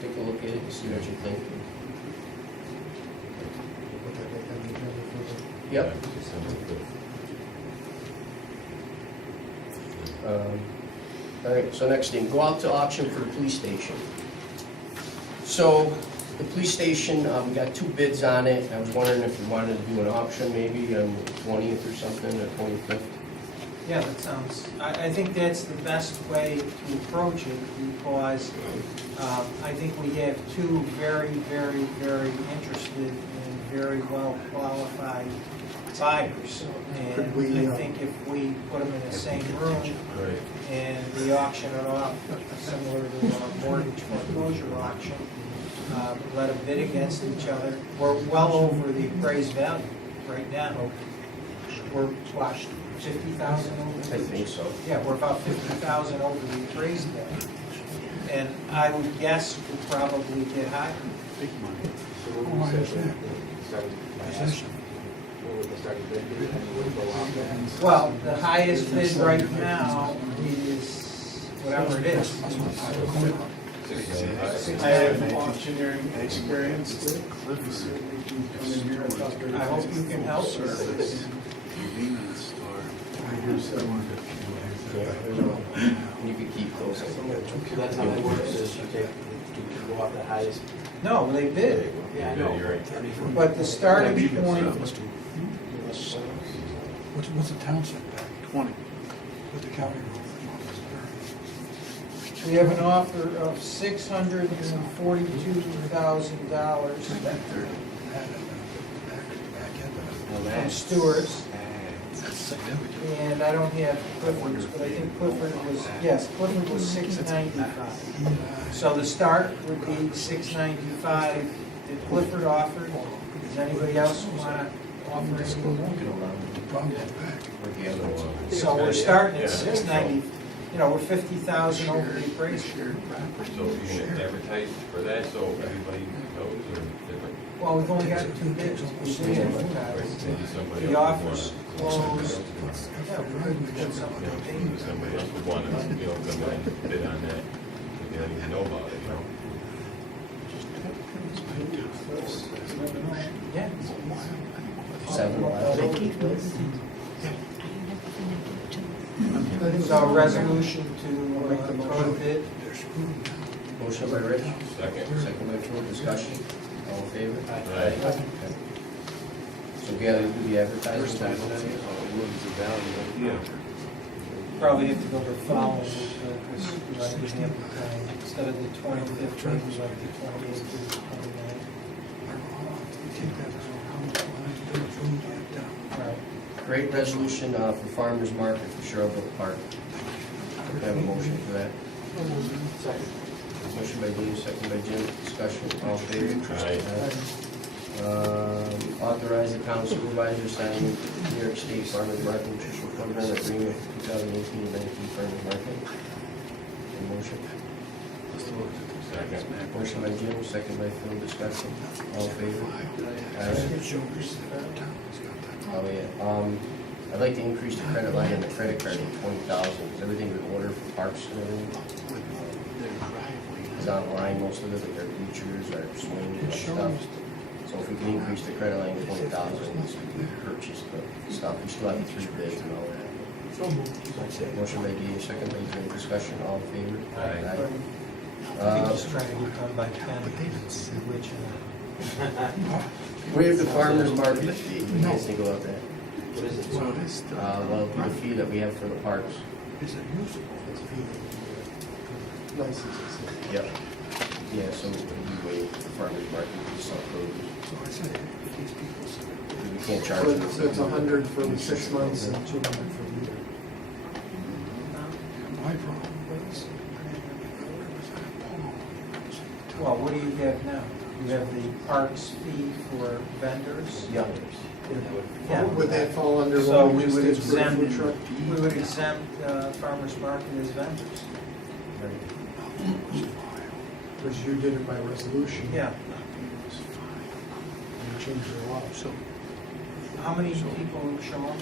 take a look at it and see what you think. Put that back on the agenda for the- Yep. December 5th. All right, so next thing, go out to auction for the police station. So the police station, we got 2 bids on it. I was wondering if you wanted to do an auction maybe on the 20th or something, or 25th. Yeah, that sounds, I think that's the best way to approach it, because I think we have 2 very, very, very interested and very well qualified buyers. Could And we, I think if we put them in the same room Right. and we auction it off, similar to our mortgage foreclosure auction, let them bid against each other, we're well over the appraised value right now. We're, what, 50,000 over? I think so. Yeah, we're about 50,000 over the appraised value. And I would guess we'll probably get higher. Big money. So what we said, what would the starting bid be, and would it go out? Well, the highest bid right now is whatever it is. I have auctioneering experience. I hope you can help. You could keep those. So that's how it works, is you go off the highest. No, they bid. Yeah, I know, you're right. But the starting point, What's the town setback 20. with the county road? we have an offer of $642,000. Back there, back end From Stewart's, That's significant. and I don't have Clifford's, but I think Clifford was, yes, Clifford was $695. So the start would be $695 that Clifford offered. Does anybody else want to offer any? Probably back. So we're starting at $690, we're $50,000 over the appraisal. So you can advertise for that, so everybody knows, or different? Well, we've only got 2 bids. We did advertise. Maybe somebody The else would offer's wanna- closed. Yeah, we could put something Yeah, in. maybe somebody else would want to, come in and bid on that, if they don't even know about it, Yeah. 7-11. So a resolution to go to bid. Motion by Rich, Second. second by Phil, discussion, all in favor? Aye. Okay. So Gail, you do the advertising? Yeah. Probably have to go to the following week, because we like to have the time, instead of the 25th, maybe like the 28th or the 29th. All right. Great resolution for farmer's market for Sherrillville Park. Can I have a motion for that? Motion by Dave, second by Jim, discussion, all in favor? Authorize the town supervisor signing New York State Farmers Market Nutrition Program Agreement for 2018-19 Farmers Market. A motion. Second. Motion by Jim, second by Phil, discussion, all in favor? Oh, yeah. I'd like to increase the credit line on the credit card to 20,000, because everything we order for parks and everything is online, most of it, like our bleachers, our swings, and stuff. So So if we can increase the credit line to 20,000, we can purchase the stuff. We still have the 3 bids and all that. So moved. Motion by Dave, second by Jim, discussion, all in favor? Aye. I think he's trying to get done by 10, which, We have the farmer's market fee, what do you guys think about that? What is it? Well, the fee that we have for the parks. Licenses. Yep. Yeah, so we waive the farmer's market, we sell produce. We can't charge them. So it's 100 for the 6 months and 200 for the year. well, what do you have now? You have the parks fee for vendors? Yeah. Yeah. Would that fall under So what we would just did for the exempt, food truck? we would exempt farmer's market as vendors. Because you did it by resolution. Yeah. And you changed the law. So How many people show up?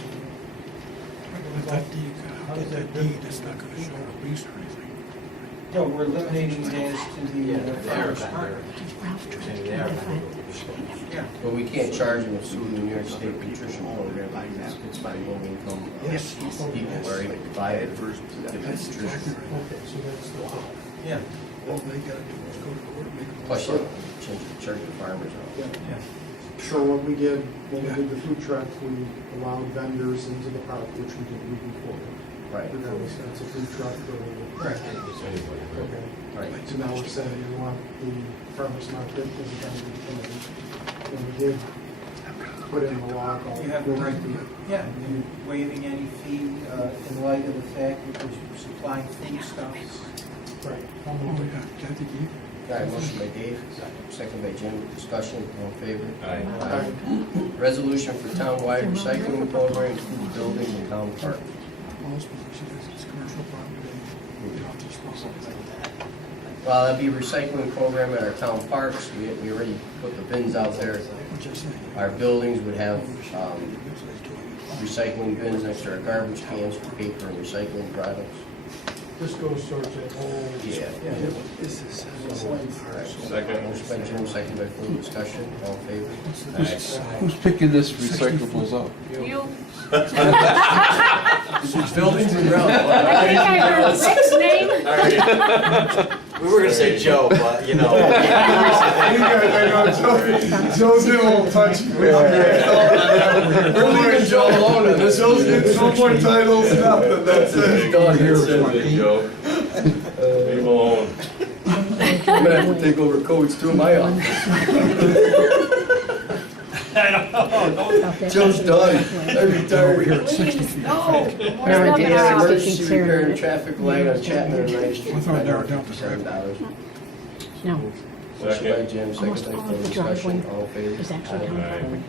How does that deed, it's not gonna show a lease or anything. No, we're limiting it as to the farmer's market. Yeah. But we can't charge them through the New York State Nutrition Program, it's by low income people who are able to buy it for nutrition. Okay, so that's the. Yeah. All they gotta do is go to court and make a. Plus, you charge the farmers off. Yeah. So what we did, when we did the food truck, we allowed vendors into the park, which we didn't do before. Right. Regardless, that's a food truck or. Right. Okay. Right. So now we're saying we want the farmer's market as a vendor committee. And we did put in the law called. You have the right to, yeah, and waiving any fee in light of the fact that we're supplying foodstuffs. Right. I'll Oh, move it. yeah, Kathy gave. All right, motion by Dave, second by Jim, discussion, all in favor? Aye. Resolution for town-wide recycling program for the building and town park. Most position is it's commercial property. You have to dispose of it. Well, that'd be a recycling program at our town parks, we already put the bins out there. What you're saying. Our buildings would have recycling bins next to our garbage cans for paper and recycling products. This goes towards that whole. Yeah. This is. Second. Motion by Jim, second by Phil, discussion, all in favor? Who's picking this recyclables up? You, Buildings and grounds. I think I heard Rick's name. All right. We were gonna say Joe, but you know. Joe's getting a little touchy. We're leaving Joe alone in this. Joe's getting no more titles, nothing, that's it. Done. Joe. Leave him alone. I'm gonna have to take over coach too in my office. Joe's done. I retired. Please, no. More Aaron stuff in Davis, our office. emergency repair and traffic light on Chapman and Rice Street. With our narrow down to $7. No, Motion by Jim, second almost by all Phil, of the discussion, driveway all in favor? is actually town Aye. property.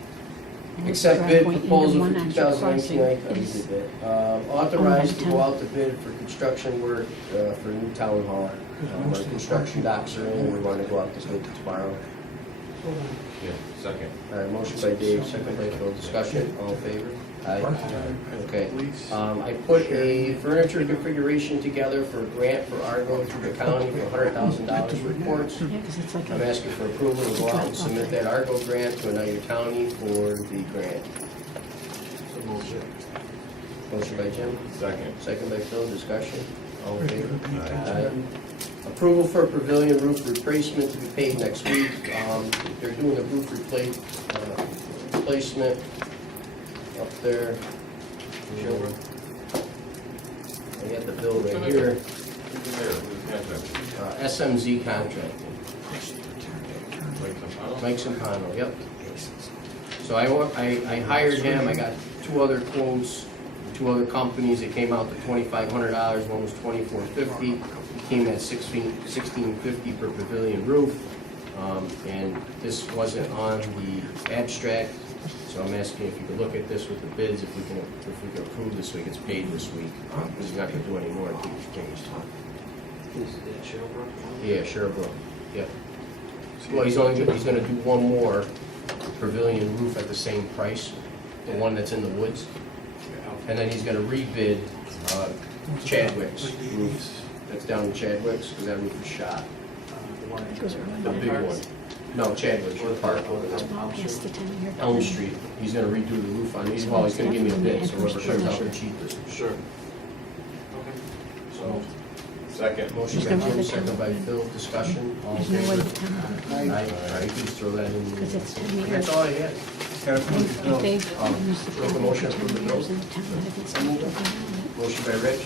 And this Accept bid driveway, proposal either for one on 2019, I crossing is- did that. Authorized to town. go out to bid for construction work for a new town hall. Our construction docks are in, and we want to go out to bid tomorrow. Yeah, second. All right, motion by Dave, second by Phil, discussion, all in favor? Aye. Okay. I put a furniture configuration together for a grant for Argo through the county for $100,000 reports. Yeah, because it's like I'm a, asking for approval to go out and submit that Argo grant to Oneida County for the grant. Motion by Jim, Second. second by Phil, discussion, all in favor? Aye. Approval for pavilion roof replacement to be paid next week. They're doing a roof replacement up there. I got the bill right here. SMZ contracting. Mike Sampano, yep. So I hired him, I got two other quotes, two other companies, it came out to $2,500, one was $2,450. It came at $1,650 per pavilion roof, and this wasn't on the abstract, so I'm asking if you could look at this with the bids, if we can approve this so he gets paid this week, because he's not gonna do any more until he changes time. Is it Sherbrooke? Yeah, Sherbrooke, yep. Well, he's gonna do one more pavilion roof at the same price, the one that's in the woods. And then he's gonna rebid Chadwick's roof, that's down in Chadwick's, because that roof is shot, it goes around. the big one. No, Chadwick, your park over there. Well, past the 10-year. Elm Street. He's gonna redo the roof on these. Well, he's gonna give me a bid, so whoever comes out the cheapest. Sure. Okay. So, Second. motion by Jim, second by Phil. Discussion. All in There's no way favor? the town, Aye. All right, please throw that in. because it's 10 years. That's all I had. If they use the Make a property motion for to approve 10 the years bill. and the town hasn't spent anything Motion by Rich.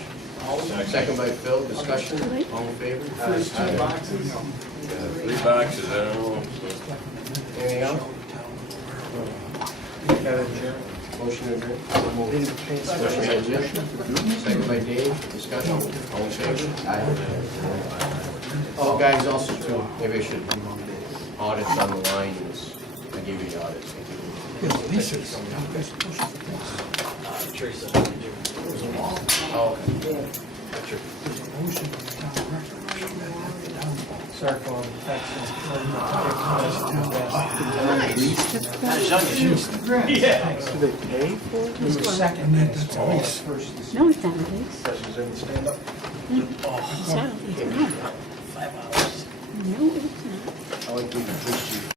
Second by Phil. Discussion. All in favor? First two boxes. 3 boxes, I don't know. Anything else? Motion to adjourn. Motion by Jim. Second by Dave. Discussion. All in favor? Aye. Oh, guys, also too, maybe I should audits on the line. I gave you the audits. Teresa. Oh, okay. Sorry for all the facts. Do they pay for it? It was second, that's a lease. on. No, it's not a lease. It's not a lease, no. No, it's not. I like the